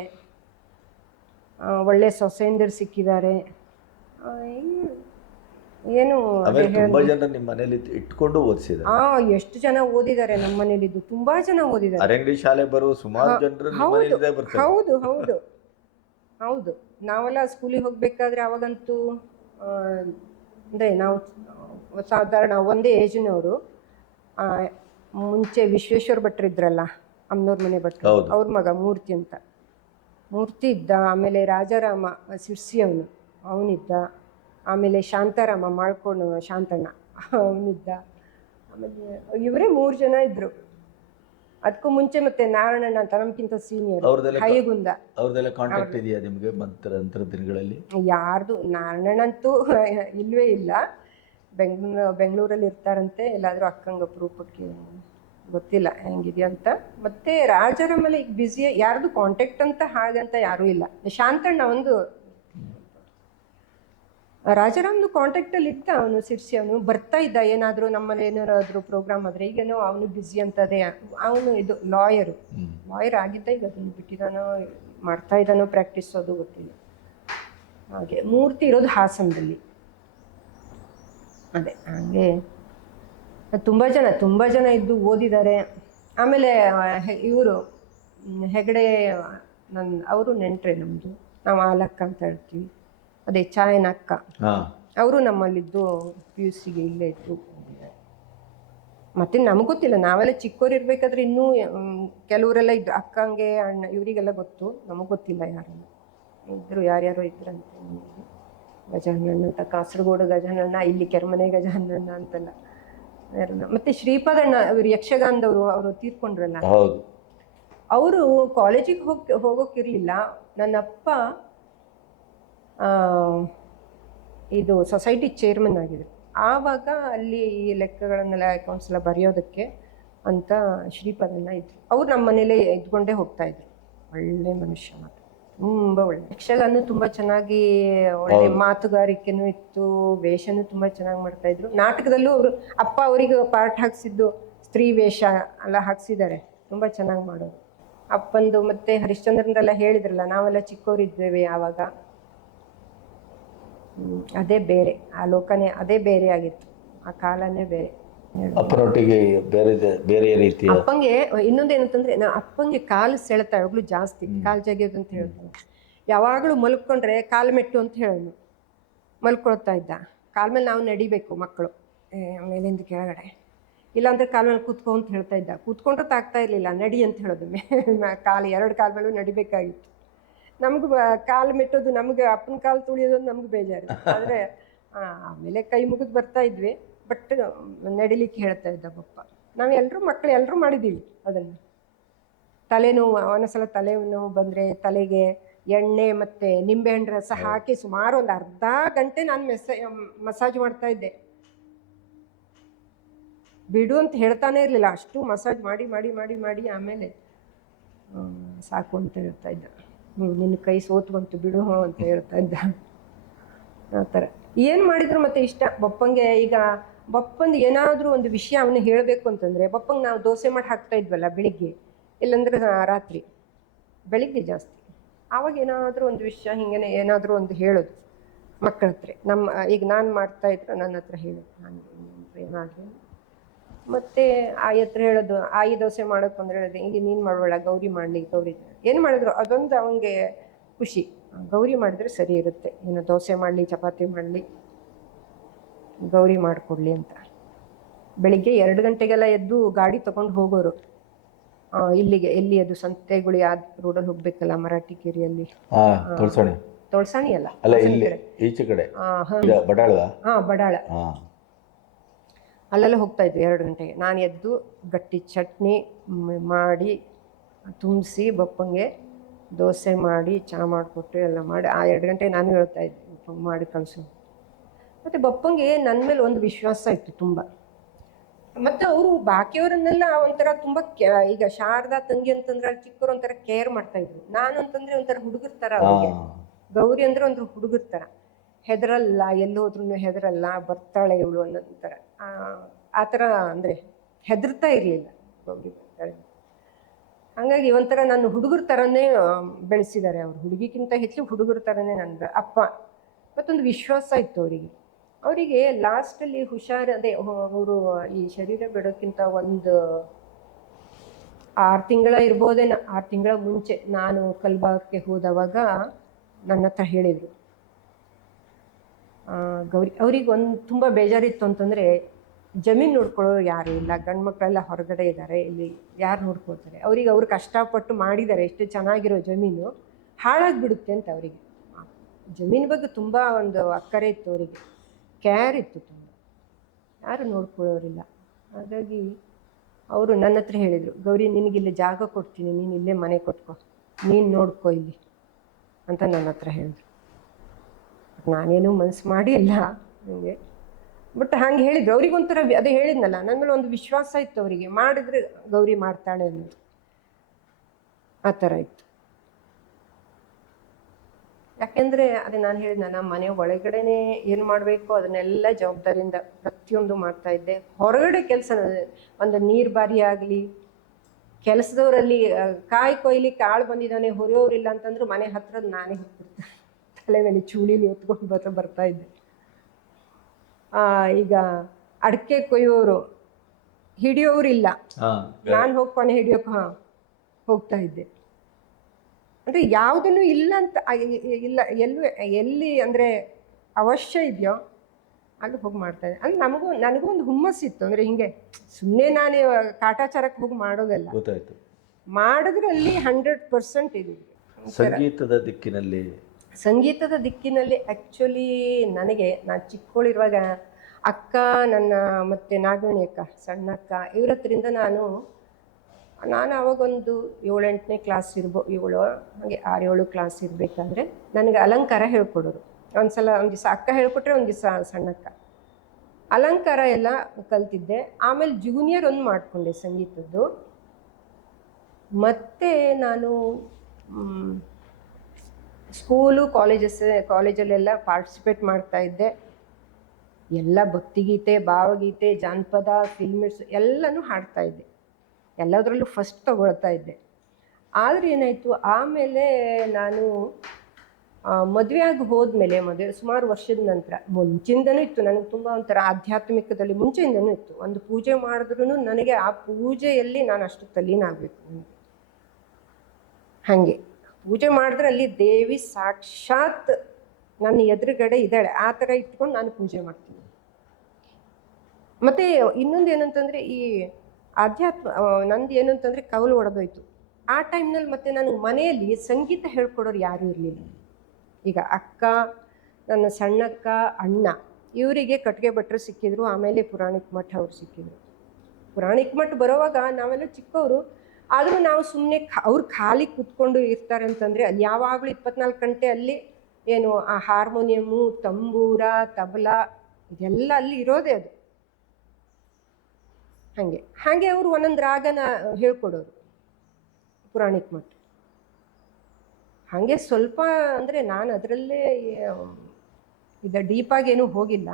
ಒಳ್ಳೆ ಸೊಸೆಯಿಂದರು ಸಿಕ್ಕಿದ್ದಾರೆ ಏನು ತುಂಬಾ ಜನ ನಿಮ್ಮ ಮನೇಲಿ ಇಟ್ಕೊಂಡು ಓದಿಸಿದ್ದಾರೆ. ಆ ಎಷ್ಟು ಜನ ಓದಿದ್ದಾರೆ ನಮ್ಮ ಮನೇಲಿದ್ದು ತುಂಬಾ ಜನ ಓದಿದ್ದಾರೆ. ಅರಂಗಡಿ ಶಾಲೆ ಬರು ಸುಮಾರು ಜನರು ಹೌದು ಹೌದು ಹೌದು. ನಾವೆಲ್ಲ ಸ್ಕೂಲಿಗೆ ಹೋಗಬೇಕಾದ್ರೆ ಆವಾಗಂತೂ ಅಂದರೆ ನಾವು ಸಾಧಾರಣ ಒಂದೇ ಏಜಿನವರು ಮುಂಚೆ ವಿಶ್ವೇಶ್ವರ ಭಟ್ರು ಇದ್ರಲ್ಲ ಅಮ್ನೋರ್ ಮನೆ ಭಟ್ರು. ಅವ್ರ ಮಗ ಮೂರ್ತಿ ಅಂತ. ಮೂರ್ತಿ ಇದ್ದ ಆಮೇಲೆ ರಾಜಾರಾಮ ಸಿರ್ಸಿ ಅವನು ಅವನಿದ್ದ ಆಮೇಲೆ ಶಾಂತಾರಾಮ ಮಾಡ್ಕೊಂಡು ಶಾಂತಣ್ಣ ಅವನಿದ್ದ. ಆಮೇಲೆ ಇವರೇ ಮೂರು ಜನ ಇದ್ರು. ಅದಕ್ಕೂ ಮುಂಚೆ ಮತ್ತೆ ನಾರಾಯಣಣ್ಣ ಅಂತ ನಮ್ಗಿಂತ ಸೀನಿಯರ್ ಹೈಗುಂದ. ಅವ್ರದೆಲ್ಲ ಕಾಂಟ್ಯಾಕ್ಟ್ ಇದೆಯಾ ನಿಮಗೆ ನಂತರ ದಿನಗಳಲ್ಲಿ? ಯಾರ್ದು? ನಾರಾಯಣಂತೂ (laughs) ಇಲ್ವೇ ಇಲ್ಲ. ಬೆಂಗ್ಳೂರು ಬೆಂಗಳೂರಲ್ಲಿ ಇರ್ತಾರಂತೆ. ಎಲ್ಲಾದರೂ ಅಕ್ಕಂಗೆ ಅಪರೂಪಕ್ಕೆ ಗೊತ್ತಿಲ್ಲ ಹೆಂಗಿದ್ಯಾ ಅಂತ. ಮತ್ತೆ ರಾಜಾರಾಮಲ್ಲಿ ಈಗ ಬ್ಯುಸಿ ಯಾರ್ದು ಕಾಂಟ್ಯಾಕ್ಟ್ ಅಂತ ಹಾಗಂತ ಯಾರೂ ಇಲ್ಲ. ಶಾಂತಣ್ಣ ಒಂದು ರಾಜಾರಾಮ್ದು ಕಾಂಟ್ಯಾಕ್ಟಲ್ಲಿ ಇದ್ದ ಅವನು ಸಿರ್ಸಿ ಅವನು ಬರ್ತಾ ಇದ್ದ ಏನಾದರೂ ನಮ್ಮಲ್ಲಿ ಏನಾರಾದರೂ ಪ್ರೋಗ್ರಾಮ್ ಆದರೆ ಈಗೇನೋ ಅವನು ಬ್ಯುಸಿ ಅಂತದೇ. ಅವನು ಇದು ಲಾಯರು ಲಾಯರ್ ಆಗಿದ್ದ ಈಗ ಅದನ್ನು ಬಿಟ್ಟಿದ್ದಾನೋ ಮಾಡ್ತಾ ಇದ್ದಾನೋ ಪ್ರಾಕ್ಟೀಸ್ ಅದು ಗೊತ್ತಿಲ್ಲ. ಹಾಗೆ ಮೂರ್ತಿ ಇರೋದು ಹಾಸನದಲ್ಲಿ. ಅದೇ ಹಾಗೆ. ತುಂಬ ಜನ ತುಂಬ ಜನ ಇದ್ದು ಓದಿದ್ದಾರೆ. ಆಮೇಲೆ ಇವರು ಹೆಗಡೆ ನನ್ನ ಅವರು ನೆಂಟ್ರೆ ನಮ್ಮದು ನಾವು ಆಲಕ್ಕ ಅಂತ ಹೇಳ್ತೀವಿ. ಅದೇ ಚಾಯನ ಅಕ್ಕ. ಅವರು ನಮ್ಮಲ್ಲಿದ್ದು ಪಿ ಯು ಸಿಗೆ ಇಲ್ಲೇ ಇದ್ರು. ಮತ್ತೆ ನಮ್ಗೆ ಗೊತ್ತಿಲ್ಲ ನಾವೆಲ್ಲ ಚಿಕ್ಕವ್ರು ಇರ್ಬೇಕಾದ್ರೆ ಇನ್ನೂ ಕೆಲವರೆಲ್ಲ ಇದ್ರು. ಅಕ್ಕಂಗೆ ಅಣ್ಣ ಇವರಿಗೆಲ್ಲ ಗೊತ್ತು. ನಮಗೆ ಗೊತ್ತಿಲ್ಲ ಯಾರು ಇದ್ರು ಯಾರ್ಯಾರೋ ಇದ್ರಂತೆ ಅಂತ. ಗಜಾನನ ಅಂತ ಕಾಸರಗೋಡು ಗಜಾನಣ್ಣ ಇಲ್ಲಿ ಕೆರಮನೆ ಗಜಾನಣ್ಣ ಅಂತೆಲ್ಲ. ಯಾರನ್ನ. ಮತ್ತೆ ಶ್ರೀಪಾದಣ್ಣ ಇವರು ಯಕ್ಷಗಾನದವರು ಅವರು ತೀರ್ಕೊಂಡ್ರಲ್ಲ. ಅವರು ಕಾಲೇಜಿಗೆ ಹೋಗ್ ಹೋಗೋಕಿರ್ಲಿಲ್ಲ ನನ್ನ ಅಪ್ಪ ಇದು ಸೊಸೈಟಿ ಚೇರ್ಮನ್ ಆಗಿದೆ. ಆವಾಗ ಅಲ್ಲಿ ಈ ಲೆಕ್ಕಗಳನ್ನೆಲ್ಲ ಅಕೌಂಟ್ಸ್ ಎಲ್ಲ ಬರೆಯೋದಕ್ಕೆ ಅಂತ ಶ್ರೀಪದನ್ನ ಇದ್ರು. ಅವ್ರು ನಮ್ಮ ಮನೇಲೆ ಇದ್ಕೊಂಡೇ ಹೋಗ್ತಾ ಇದ್ರು. ಒಳ್ಳೆ ಮನುಷ್ಯ ಮಾತ್ರ. ತುಂಬ ಒಳ್ಳೆ. ಯಕ್ಷಗಾನ ತುಂಬ ಚೆನ್ನಾಗಿ ಒಳ್ಳೆ ಮಾತುಗಾರಿಕೆನೂ ಇತ್ತು. ವೇಷನೂ ತುಂಬ ಚೆನ್ನಾಗಿ ಮಾಡ್ತಾ ಇದ್ರು. ನಾಟಕದಲ್ಲೂ ಅವರು ಅಪ್ಪ ಅವರಿಗೆ ಪಾರ್ಟ್ ಹಾಕ್ಸಿದ್ದು ಸ್ತ್ರೀ ವೇಷ ಎಲ್ಲ ಹಾಕ್ಸಿದ್ದಾರೆ. ತುಂಬ ಚೆನ್ನಾಗಿ ಮಾಡೋರು. ಅಪ್ಪಂದು ಮತ್ತೆ ಹರಿಶ್ಚಂದ್ರಂದೆಲ್ಲ ಹೇಳಿದ್ರಲ್ಲ ನಾವೆಲ್ಲ ಚಿಕ್ಕವರಿದ್ದೇವೆ ಆವಾಗ ಅದೇ ಬೇರೆ ಆ ಲೋಕನೇ ಅದೇ ಬೇರೆ ಆಗಿತ್ತು ಆ ಕಾಲನೇ ಬೇರೆ. ಅಪ್ಪನೊಟ್ಟಿಗೆ ಬೇರೆ ಬೇರೆ ರೀತಿ ಅಪ್ಪಂಗೆ ಇನ್ನೊಂದೇನಂತಂದ್ರೆ ನಾ ಅಪ್ಪಂಗೆ ಕಾಲು ಸೆಳೆತ ಯಾವಾಗಲೂ ಜಾಸ್ತಿ ಕಾಲು ಜಗಿಯೋದು ಅಂತ ಹೇಳ್ತಾನೆ ಯಾವಾಗಲೂ ಮಲ್ಕೊಂಡ್ರೆ ಕಾಲು ಮೆಟ್ಟು ಅಂತ ಹೇಳೋನು ಮಲ್ಕೊಳ್ತಾ ಇದ್ದ. ಕಾಲ ಮೇಲೆ ನಾವು ನಡಿಬೇಕು ಮಕ್ಕಳು. ಮೇಲಿಂದ ಕೆಳಗಡೆ. ಇಲ್ಲಾಂದ್ರೆ ಕಾಲ ಮೇಲೆ ಕೂತ್ಕೊ ಅಂತ ಹೇಳ್ತಾ ಇದ್ದ. ಕೂತ್ಕೊಂಡ್ರೆ ತಾಗ್ತಾ ಇರಲಿಲ್ಲ ನಡಿ ಅಂತ ಹೇಳೋದು. ಕಾಲು ಎರಡು ಕಾಲ ಮೇಲೂ ನಡಿಬೇಕಾಗಿತ್ತು. ನಮ್ಗೆ ಕಾಲು ಮೆಟ್ಟೋದು ನಮ್ಗೆ ಅಪ್ಪನ ಕಾಲು ತುಳಿಯೋದು ನಮ್ಗೆ ಬೇಜಾರು. ಆದರೆ ಆಮೇಲೆ ಕೈ ಮುಗಿದು ಬರ್ತಾ ಇದ್ವಿ. ಬಟ್ ನಡಿಲಿಕ್ಕೆ ಹೇಳ್ತಾ ಇದ್ದ ಪಪ್ಪ. ನಾವು ಎಲ್ಲರೂ ಮಕ್ಕಳು ಎಲ್ಲರೂ ಮಾಡಿದ್ದೀವಿ ಅದನ್ನು. ತಲೆನೋವು ಒಂದೊಂದ್ಸಲ ತಲೆನೋವು ಬಂದರೆ ತಲೆಗೆ ಎಣ್ಣೆ ಮತ್ತು ನಿಂಬೆಹಣ್ಣು ರಸ ಹಾಕಿ ಸುಮಾರು ಒಂದು ಅರ್ಧ ಗಂಟೆ ನಾನು ಮೆಸ ಮಸಾಜ್ ಮಾಡ್ತಾ ಇದ್ದೆ. ಬಿಡು ಅಂತ ಹೇಳ್ತಾನೆ ಇರಲಿಲ್ಲ. ಅಷ್ಟು ಮಸಾಜ್ ಮಾಡಿ ಮಾಡಿ ಮಾಡಿ ಮಾಡಿ ಆಮೇಲೆ ಸಾಕು ಅಂತ ಹೇಳ್ತಾ ಇದ್ದ. ನಿನ್ನ ಕೈ ಸೋತು ಬಂತು ಬಿಡು ಅಂತ ಹೇಳ್ತಾ ಇದ್ದ. ಆ ಥರ. ಏನು ಮಾಡಿದ್ರು ಮತ್ತೆ ಇಷ್ಟ? ಬಪ್ಪಂಗೆ ಈಗ ಬಪ್ಪಂದು ಏನಾದರೂ ಒಂದು ವಿಷಯ ಅವನು ಹೇಳಬೇಕು ಅಂತಂದರೆ, ಬಪ್ಪಂಗೆ ನಾವು ದೋಸೆ ಮಾಡಿ ಹಾಕ್ತಾ ಇದ್ವಲ್ಲ ಬೆಳಿಗ್ಗೆ, ಇಲ್ಲಾಂದ್ರೆ ರಾತ್ರಿ, ಬೆಳಿಗ್ಗೆ ಜಾಸ್ತಿ. ಆವಾಗ ಏನಾದರೂ ಒಂದು ವಿಷಯ, ಹಿಂಗೇನೆ ಏನಾದರೂ ಒಂದು ಹೇಳೋದು ಮಕ್ಕಳ ಹತ್ರ ನಮ್ಮ, ಈಗ ನಾನು ಮಾಡ್ತಾ ಇದ್ರೆ ನನ್ನ ಹತ್ರ ಹೇಳೋದು ನಾನು ಏನಾದರೂ ಮತ್ತೆ ಆ ಹತ್ರ ಹೇಳೋದು ಆಯಿ ದೋಸೆ ಮಾಡೋಕೆ ಅಂದ್ರೆ ಹೇಳೋದು ಈಗ ನೀನು ಮಾಡಬೇಡ ಗೌರಿ ಮಾಡಲಿ ಗೌರಿ ಏನು ಮಾಡಿದ್ರು? ಅದೊಂದು ಅವನಿಗೆ ಖುಷಿ. ಗೌರಿ ಮಾಡಿದ್ರೆ ಸರಿ ಇರುತ್ತೆ. ಏನು ದೋಸೆ ಮಾಡಲಿ ಚಪಾತಿ ಮಾಡಲಿ ಗೌರಿ ಮಾಡಿಕೊಡ್ಲಿ ಅಂತ. ಬೆಳಿಗ್ಗೆ ಎರಡು ಗಂಟೆಗೆಲ್ಲ ಎದ್ದು ಗಾಡಿ ತಗೊಂಡು ಹೋಗೋರು. ಇಲ್ಲಿಗೆ ಎಲ್ಲಿ ಅದು ಸಂತೆಗುಳಿ ಆ ರೋಡಲ್ಲಿ ಹೋಗ್ಬೇಕಲ್ಲ ಮರಾಠಿ ಕೇರಿಯಲ್ಲಿ ತೋಳ್ಸಾಣಿ. ಅಲ್ಲ. ಈಚೆ ಕಡೆ. ಆ, ಹ. ಬಡಾಳ. ಅಲ್ಲೆಲ್ಲ ಹೋಗ್ತಾ ಇದ್ವಿ ಎರಡು ಗಂಟೆಗೆ. ನಾನು ಎದ್ದು ಗಟ್ಟಿ ಚಟ್ನಿ ಮಾಡಿ ತುಂಬಿಸಿ ಬಪ್ಪಂಗೆ ದೋಸೆ ಮಾಡಿ ಚಹಾ ಮಾಡಿಕೊಟ್ಟು ಎಲ್ಲ ಮಾಡಿ ಆ ಎರಡು ಗಂಟೆಗೆ ನಾನು ಹೇಳ್ತಾ ಇದ್ದೆ ಬಪ್ಪಂಗೆ ಮಾಡಿ ಕಳಿಸು. ಮತ್ತು ಬಪ್ಪಂಗೆ ನನ್ನ ಮೇಲೆ ಒಂದು ವಿಶ್ವಾಸ ಇತ್ತು ತುಂಬ. ಮತ್ತು ಅವರು ಬಾಕಿಯವರನ್ನೆಲ್ಲ ಒಂಥರ ತುಂಬ ಕೆ ಈಗ ಶಾರದಾ ತಂಗಿ ಅಂತಂದ್ರೆ ಅಲ್ಲಿ ಚಿಕ್ಕವರು ಒಂಥರ ಕೇರ್ ಮಾಡ್ತಾ ಇದ್ರು. ನಾನು ಅಂತಂದ್ರೆ ಒಂಥರ ಹುಡುಗರ ಥರ ಅವ್ರಿಗೆ. ಗೌರಿ ಅಂದರೆ ಒಂಥರ ಹುಡುಗರ ಥರ. ಹೆದರಲ್ಲ ಎಲ್ಲಿ ಹೋದ್ರೂ ಹೆದರಲ್ಲ ಬರ್ತಾಳೆ ಇವಳು ಅನ್ನೋದು ಥರ ಆ, ಥರ ಅಂದರೆ ಹೆದರ್ತಾ ಇರಲಿಲ್ಲ ಗೌರಿ ಬರ್ತಾಳೆ ಹಾಗಾಗಿ ಒಂಥರ ನನ್ನ ಹುಡುಗರ ಥರನೇ ಬೆಳೆಸಿದ್ದಾರೆ ಅವರು. ಹುಡುಗಿಗಿಂತ ಹೆಚ್ಚು ಹುಡುಗರ ಥರನೇ ನನ್ನ ಅಪ್ಪ. ಮತ್ತೊಂದು ವಿಶ್ವಾಸ ಇತ್ತು ಅವರಿಗೆ. ಅವರಿಗೆ ಲಾಸ್ಟಲ್ಲಿ ಹುಷಾರು ಅದೇ ಅವರು ಈ ಶರೀರ ಬಿಡೋಕ್ಕಿಂತ ಒಂದು ಆರು ತಿಂಗಳ ಇರ್ಬೋದೇನೋ ಆರು ತಿಂಗಳ ಮುಂಚೆ ನಾನು ಕಲ್ಬಾಗಕ್ಕೆ ಹೋದವಾಗ ನನ್ನ ಹತ್ರ ಹೇಳಿದರು. ಗೌರಿ, ಅವ್ರಿಗೆ ಒಂದು ತುಂಬ ಬೇಜಾರಿತ್ತು ಅಂತಂದರೆ ಜಮೀನು ನೋಡ್ಕೊಳ್ಳೋರು ಯಾರು ಇಲ್ಲ, ಗಂಡು ಮಕ್ಕಳೆಲ್ಲ ಹೊರಗಡೆ ಇದ್ದಾರೆ ಇಲ್ಲಿ ಯಾರು ನೋಡ್ಕೊಳ್ತಾರೆ? ಅವ್ರಿಗೆ ಅವ್ರು ಕಷ್ಟಪಟ್ಟು ಮಾಡಿದ್ದಾರೆ ಎಷ್ಟು ಚೆನ್ನಾಗಿರೋ ಜಮೀನು ಹಾಳಾಗಿಬಿಡುತ್ತೆ ಅಂತ ಅವರಿಗೆ. ಜಮೀನು ಬಗ್ಗೆ ತುಂಬ ಒಂದು ಅಕ್ಕರೆ ಇತ್ತು ಅವರಿಗೆ. ಕೇರ್ ಇತ್ತು ತುಂಬ. ಯಾರು ನೋಡ್ಕೊಳ್ಳೋರಿಲ್ಲ ಹಾಗಾಗಿ ಅವರು ನನ್ನ ಹತ್ರ ಹೇಳಿದರು, ಗೌರಿ ನಿನಗಿಲ್ಲಿ ಜಾಗ ಕೊಡ್ತೀನಿ, ನೀನು ಇಲ್ಲೇ ಮನೆ ಕೊಟ್ಕೊ, ನೀನು ನೋಡ್ಕೊ ಇಲ್ಲಿ, ಅಂತ ನನ್ನ ಹತ್ರ ಹೇಳಿದ್ರು. ನಾನೇನು ಮಾಡಿ ಮಾಡಿಲ್ಲ ನನಗೆ ಬಟ್ ಹಂಗೆ ಹೇಳಿದ್ರು. ಅವ್ರಿಗೊಂಥರ ಅದು ಹೇಳಿದ್ನಲ್ಲ ನನ್ನ ಒಂದು ವಿಶ್ವಾಸ ಇತ್ತು ಅವರಿಗೆ. ಮಾಡಿದ್ರೆ ಗೌರಿ ಮಾಡ್ತಾಳೆ ಅಂತ ಆ ಥರ ಇತ್ತು. ಯಾಕೆಂದರೆ ಅದೇ ನಾನು ಹೇಳಿದ್ನ ನಮ್ಮ ಮನೆ ಒಳಗಡೆನೆ ಏನು ಮಾಡಬೇಕು, ಅದನ್ನೆಲ್ಲ ಜವಾಬ್ದಾರಿಯಿಂದ ಪ್ರತಿಯೊಂದು ಮಾಡ್ತಾ ಇದ್ದೆ. ಹೊರಗಡೆ ಕೆಲಸ ಒಂದು ನೀರು ಬಾರಿ ಆಗಲಿ, ಕೆಲಸದವರಲ್ಲಿ ಕಾಯಿ ಕೊಯ್ಲಿಕ್ಕೆ ಆಳು ಬಂದಿದ್ದಾನೆ ಹೊರೆಯೋರಿಲ್ಲ ಅಂತಂದ್ರೆ ಮನೆ ಹತ್ರದ ನಾನೇ ಹೋಗ್ಬಿಡ್ತೆ ಮೇಲೆ ಚೂಳಿಲಿ ಹೊತ್ಕೊಂಡು ಬರ್ತಾ ಬರ್ತಾ ಇದ್ದೆ. ಆ, ಈಗ ಅಡಕೆ ಕೊಯ್ಯೋರು ಹಿಡಿಯೋರು ಇಲ್ಲ ನಾನು ಹೋಗಿ ಕೊನೆ ಹಿಡಿಯೋಕೆ ಹಾಂ ಹೋಗ್ತಾ ಇದ್ದೆ. ಅಂದರೆ ಯಾವುದನ್ನು ಇಲ್ಲ ಅಂತ ಇಲ್ಲ ಎಲ್ಲೂ ಎಲ್ಲಿ ಅಂದರೆ ಅವಶ್ಯ ಇದೆಯೋ ಅಲ್ಲಿ ಹೋಗಿ ಮಾಡ್ತಾ ಇದ್ದೆ. ಅಲ್ಲಿ ನಮಗೂ ನನಗೂ ಒಂದು ಹುಮ್ಮಸ್ಸಿತ್ತು ಅಂದ್ರೆ ಹಿಂಗೆ ಸುಮ್ಮನೆ ನಾನು ಕಾಟಾಚಾರಕ್ಕೆ ಹೋಗಿ ಮಾಡೋದಲ್ಲ. ಗೊತ್ತಾಯ್ತು. ಮಾಡಿದ್ರೆ ಅಲ್ಲಿ ಹಂಡ್ರೆಡ್ ಪರ್ಸೆಂಟ್ ಇದೆ ಸಂಗೀತದ ದಿಕ್ಕಿನಲ್ಲಿ ಸಂಗೀತದ ದಿಕ್ಕಿನಲ್ಲಿ ಆ್ಯಕ್ಚುಲಿ ನನಗೆ, ನಾನು ಚಿಕ್ಕವಳಿರುವಾಗ ಅಕ್ಕ, ನನ್ನ ಮತ್ತು ನಾಗಮಣಿ ಅಕ್ಕ, ಸಣ್ಣ ಅಕ್ಕ ಇವ್ರ ಹತ್ರಿಂದ ನಾನು ನಾನು ಅವಾಗೊಂದು ಏಳೆಂಟನೇ ಕ್ಲಾಸ್ ಇರ್ಬೋ, ಏಳು, ಹಾಗೆ ಆರು ಏಳು ಕ್ಲಾಸ್ ಇರಬೇಕಾದ್ರೆ ನನಗೆ ಅಲಂಕಾರ ಹೇಳ್ಕೊಡೋರು. ಒಂದು ಸಲ ಒಂದು ದಿವಸ ಅಕ್ಕ ಹೇಳ್ಕೊಟ್ರೆ ಒಂದು ದಿವಸ ಸಣ್ಣಕ್ಕ ಅಲಂಕಾರ ಎಲ್ಲ ಕಲ್ತಿದ್ದೆ. ಆಮೇಲೆ ಜೂನಿಯರ್ ಒಂದು ಮಾಡಿಕೊಂಡೆ ಸಂಗೀತದ್ದು. ಮತ್ತು ನಾನು ಸ್ಕೂಲು, ಕಾಲೇಜಸ್, ಕಾಲೇಜಲ್ಲೆಲ್ಲ ಪಾರ್ಟಿಸಿಪೇಟ್ ಮಾಡ್ತಾ ಇದ್ದೆ. ಎಲ್ಲ ಭಕ್ತಿಗೀತೆ, ಭಾವಗೀತೆ, ಜಾನಪದ ಫಿಲ್ಮ್ಸ್ ಎಲ್ಲನೂ ಹಾಡ್ತಾ ಇದ್ದೆ. ಎಲ್ಲದರಲ್ಲೂ ಫಸ್ಟ್ ತಗೊಳ್ತಾ ಇದ್ದೆ. ಆದರೆ ಏನಾಯಿತು, ಆಮೇಲೆ ನಾನು ಮದುವೆ ಆಗಿ ಹೋದ್ಮೇಲೆ, ಮದುವೆ ಸುಮಾರು ವರ್ಷದ ನಂತರ, ಮುಂಚಿಂದನೂ ಇತ್ತು, ನನಗೆ ತುಂಬ ಒಂಥರ ಆಧ್ಯಾತ್ಮಿಕದಲ್ಲಿ ಮುಂಚೆಯಿಂದನೂ ಇತ್ತು. ಒಂದು ಪೂಜೆ ಮಾಡಿದ್ರೂ ನನಗೆ ಆ ಪೂಜೆಯಲ್ಲಿ ನಾನು ಅಷ್ಟು ತಲೀನ ಆಗಬೇಕು ಹಾಗೆ. ಪೂಜೆ ಮಾಡಿದ್ರೆ ಅಲ್ಲಿ ದೇವಿ ಸಾಕ್ಷಾತ್ ನನ್ನ ಎದುರುಗಡೆ ಇದ್ದಾಳೆ. ಆ ಥರ ಇಟ್ಕೊಂಡು ನಾನು ಪೂಜೆ ಮಾಡ್ತೀನಿ. ಮತ್ತು ಇನ್ನೊಂದು ಏನಂತಂದರೆ ಈ ಆಧ್ಯಾತ್ಮ ನಂದು ಏನಂತಂದರೆ ಕವಲು ಒಡೆದೋಯ್ತು. ಆ ಟೈಮ್ನಲ್ಲಿ ಮತ್ತೆ ನನಗೆ ಮನೆಯಲ್ಲಿ ಸಂಗೀತ ಹೇಳ್ಕೊಡೋರು ಯಾರೂ ಇರಲಿಲ್ಲ. ಈಗ ಅಕ್ಕ, ನನ್ನ ಸಣ್ಣಕ್ಕ, ಅಣ್ಣ, ಇವರಿಗೆ ಕಟ್ಟಿಗೆ ಭಟ್ರು ಸಿಕ್ಕಿದ್ರು, ಆಮೇಲೆ ಪುರಾಣಿಕ್ ಮಠ ಅವ್ರು ಸಿಕ್ಕಿದ್ರು. ಪುರಾಣಿಕ ಮಠ ಬರೋವಾಗ ನಾವೆಲ್ಲ ಚಿಕ್ಕವರು ಆದರೂ ನಾವು ಸುಮ್ಮನೆ ಅವ್ರು ಖಾಲಿ ಕೂತ್ಕೊಂಡು ಇರ್ತಾರೆ ಅಂತಂದರೆ ಅಲ್ಲಿ ಯಾವಾಗಲೂ ಇಪ್ಪತ್ನಾಲ್ಕು ಗಂಟೆ ಅಲ್ಲಿ ಏನು ಆ ಹಾರ್ಮೋನಿಯಮ್ಮು, ತಂಬೂರ, ತಬಲ ಇದೆಲ್ಲ ಅಲ್ಲಿ ಇರೋದೇ ಅದು. ಹಾಗೆ. ಹಾಗೆ ಅವರು ಒಂದೊಂದು ರಾಗನ ಹೇಳ್ಕೊಡೋರು ಪುರಾಣಿಕ್ ಮಠ ಹಾಗೆ ಸ್ವಲ್ಪ ಅಂದರೆ ನಾನು ಅದರಲ್ಲೇ ಇದು ಡೀಪಾಗಿ ಏನೂ ಹೋಗಿಲ್ಲ.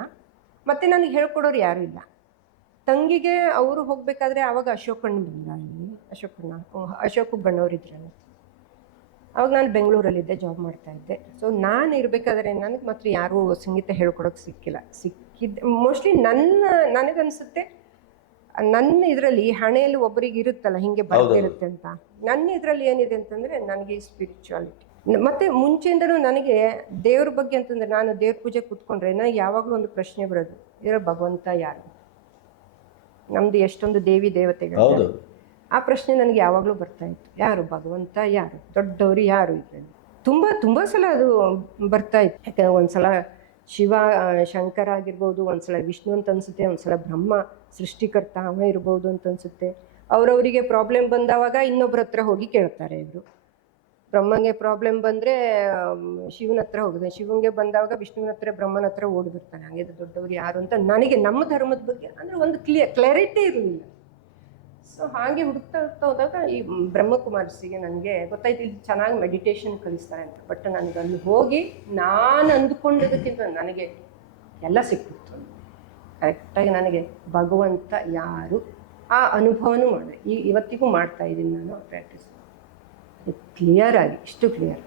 ಮತ್ತು ನನಗೆ ಹೇಳ್ಕೊಡೋರು ಯಾರೂ ಇಲ್ಲ. ತಂಗಿಗೆ ಅವರು ಹೋಗಬೇಕಾದ್ರೆ ಆವಾಗ ಅಶೋಕಣ್ಣ ಬಂದ ಅಶೋಕಣ್ಣ ಅಶೋಕ್ ಬಣ್ಣವರಿದ್ರಲ್ಲ ಅವಾಗ ನಾನು ಬೆಂಗಳೂರಲ್ಲಿದ್ದೆ ಜಾಬ್ ಮಾಡ್ತಾ ಇದ್ದೆ. ಸೊ ನಾನು ಇರಬೇಕಾದ್ರೆ ನನಗೆ ಮಾತ್ರ ಯಾರೂ ಸಂಗೀತ ಹೇಳ್ಕೊಡೋಕೆ ಸಿಕ್ಕಿಲ್ಲ. ಸಿಕ್ಕಿದ್ದೆ ಮೋಸ್ಟ್ಲಿ ನನ್ನ ನನಗನ್ಸುತ್ತೆ ನನ್ನ ಇದರಲ್ಲಿ ಹಣೆಯಲ್ಲಿ ಒಬ್ಬರಿಗೆ ಇರುತ್ತಲ್ಲ ಹಿಂಗೆ ಬರ್ತಿರುತ್ತೆ ಅಂತ. ನನ್ನ ಇದರಲ್ಲಿ ಏನಿದೆ ಅಂತಂದರೆ ನನಗೆ ಸ್ಪಿರಿಚುವಾಲಿಟಿ ಮತ್ತೆ ಮುಂಚೆಯಿಂದನೂ ನನಗೆ ದೇವ್ರ ಬಗ್ಗೆ ಅಂತಂದ್ರೆ ನಾನು ದೇವ್ರ ಪೂಜೆ ಕೂತ್ಕೊಂಡ್ರೆ ನನಗೆ ಯಾವಾಗಲೂ ಒಂದು ಪ್ರಶ್ನೆ ಬರೋದು ಇದರ ಭಗವಂತ ಯಾರು? ನಮ್ದು ಎಷ್ಟೊಂದು ದೇವಿ ದೇವತೆಗಳು ಆ ಪ್ರಶ್ನೆ ನನಗೆ ಯಾವಾಗಲೂ ಬರ್ತಾ ಇತ್ತು. ಯಾರು? ಭಗವಂತ ಯಾರು? ದೊಡ್ಡವರು ಯಾರು ಇದರಲ್ಲಿ? ತುಂಬ ತುಂಬ ಸಲ ಅದು ಬರ್ತಾ ಇತ್ತು. ಒಂದು ಸಲ ಶಿವ ಶಂಕರ ಆಗಿರ್ಬೋದು, ಒಂದ್ಸಲ ವಿಷ್ಣು ಅಂತ ಅನಿಸುತ್ತೆ ಒಂದು ಸಲ ಬ್ರಹ್ಮ, ಸೃಷ್ಟಿಕರ್ತ ಅವ ಇರ್ಬೋದು ಅಂತ ಅನಿಸುತ್ತೆ. ಅವರವರಿಗೆ ಪ್ರಾಬ್ಲಮ್ ಬಂದಾಗ ಇನ್ನೊಬ್ಬರ ಹತ್ರ ಹೋಗಿ ಕೇಳ್ತಾರೆ ಇವರು. ಬ್ರಹ್ಮಂಗೆ ಪ್ರಾಬ್ಲಮ್ ಬಂದರೆ ಶಿವನ ಹತ್ರ ಹೋಗಿದೆ ಶಿವಂಗೆ ಬಂದಾಗ ವಿಷ್ಣುವಿನ ಹತ್ರ, ಬ್ರಹ್ಮನ ಹತ್ರ ಓಡಿಬಿಡ್ತಾನೆ ಹಾಗೆ ದೊಡ್ಡವರು ಯಾರು ಅಂತ ನನಗೆ ನಮ್ಮ ಧರ್ಮದ ಬಗ್ಗೆ ಅಂದರೆ ಒಂದು ಕ್ಲಿಯರ್ ಕ್ಲಾರಿಟಿ ಇರಲಿಲ್ಲ. ಸೊ ಹಾಗೆ ಹುಡುಕ್ತಾ ಹುಡುಕ್ತಾ ಹೋದಾಗ ಈ ಬ್ರಹ್ಮಕುಮಾರಸಿಗೆ ನನಗೆ ಗೊತ್ತಾಯ್ತು ಇಲ್ಲಿ ಚೆನ್ನಾಗಿ ಮೆಡಿಟೇಷನ್ ಕಲಿಸ್ತಾರೆ ಅಂತ. ಬಟ್ ನನಗೆ ಅಲ್ಲಿ ಹೋಗಿ ನಾನು ಅಂದುಕೊಂಡಿದ್ದಕ್ಕಿಂತ ನನಗೆ ಎಲ್ಲ ಸಿಕ್ಕಿತ್ತು. ಕರೆಕ್ಟಾಗಿ ನನಗೆ ಭಗವಂತ ಯಾರು ಆ ಅನುಭವನೂ ಮಾಡಿದೆ. ಈ ಇವತ್ತಿಗೂ ಮಾಡ್ತಾ ಇದ್ದೀನಿ ನಾನು ಪ್ರಾಕ್ಟೀಸ್ ಕ್ಲಿಯರ್ ಆಗಿ, ಇಷ್ಟು ಕ್ಲಿಯರ್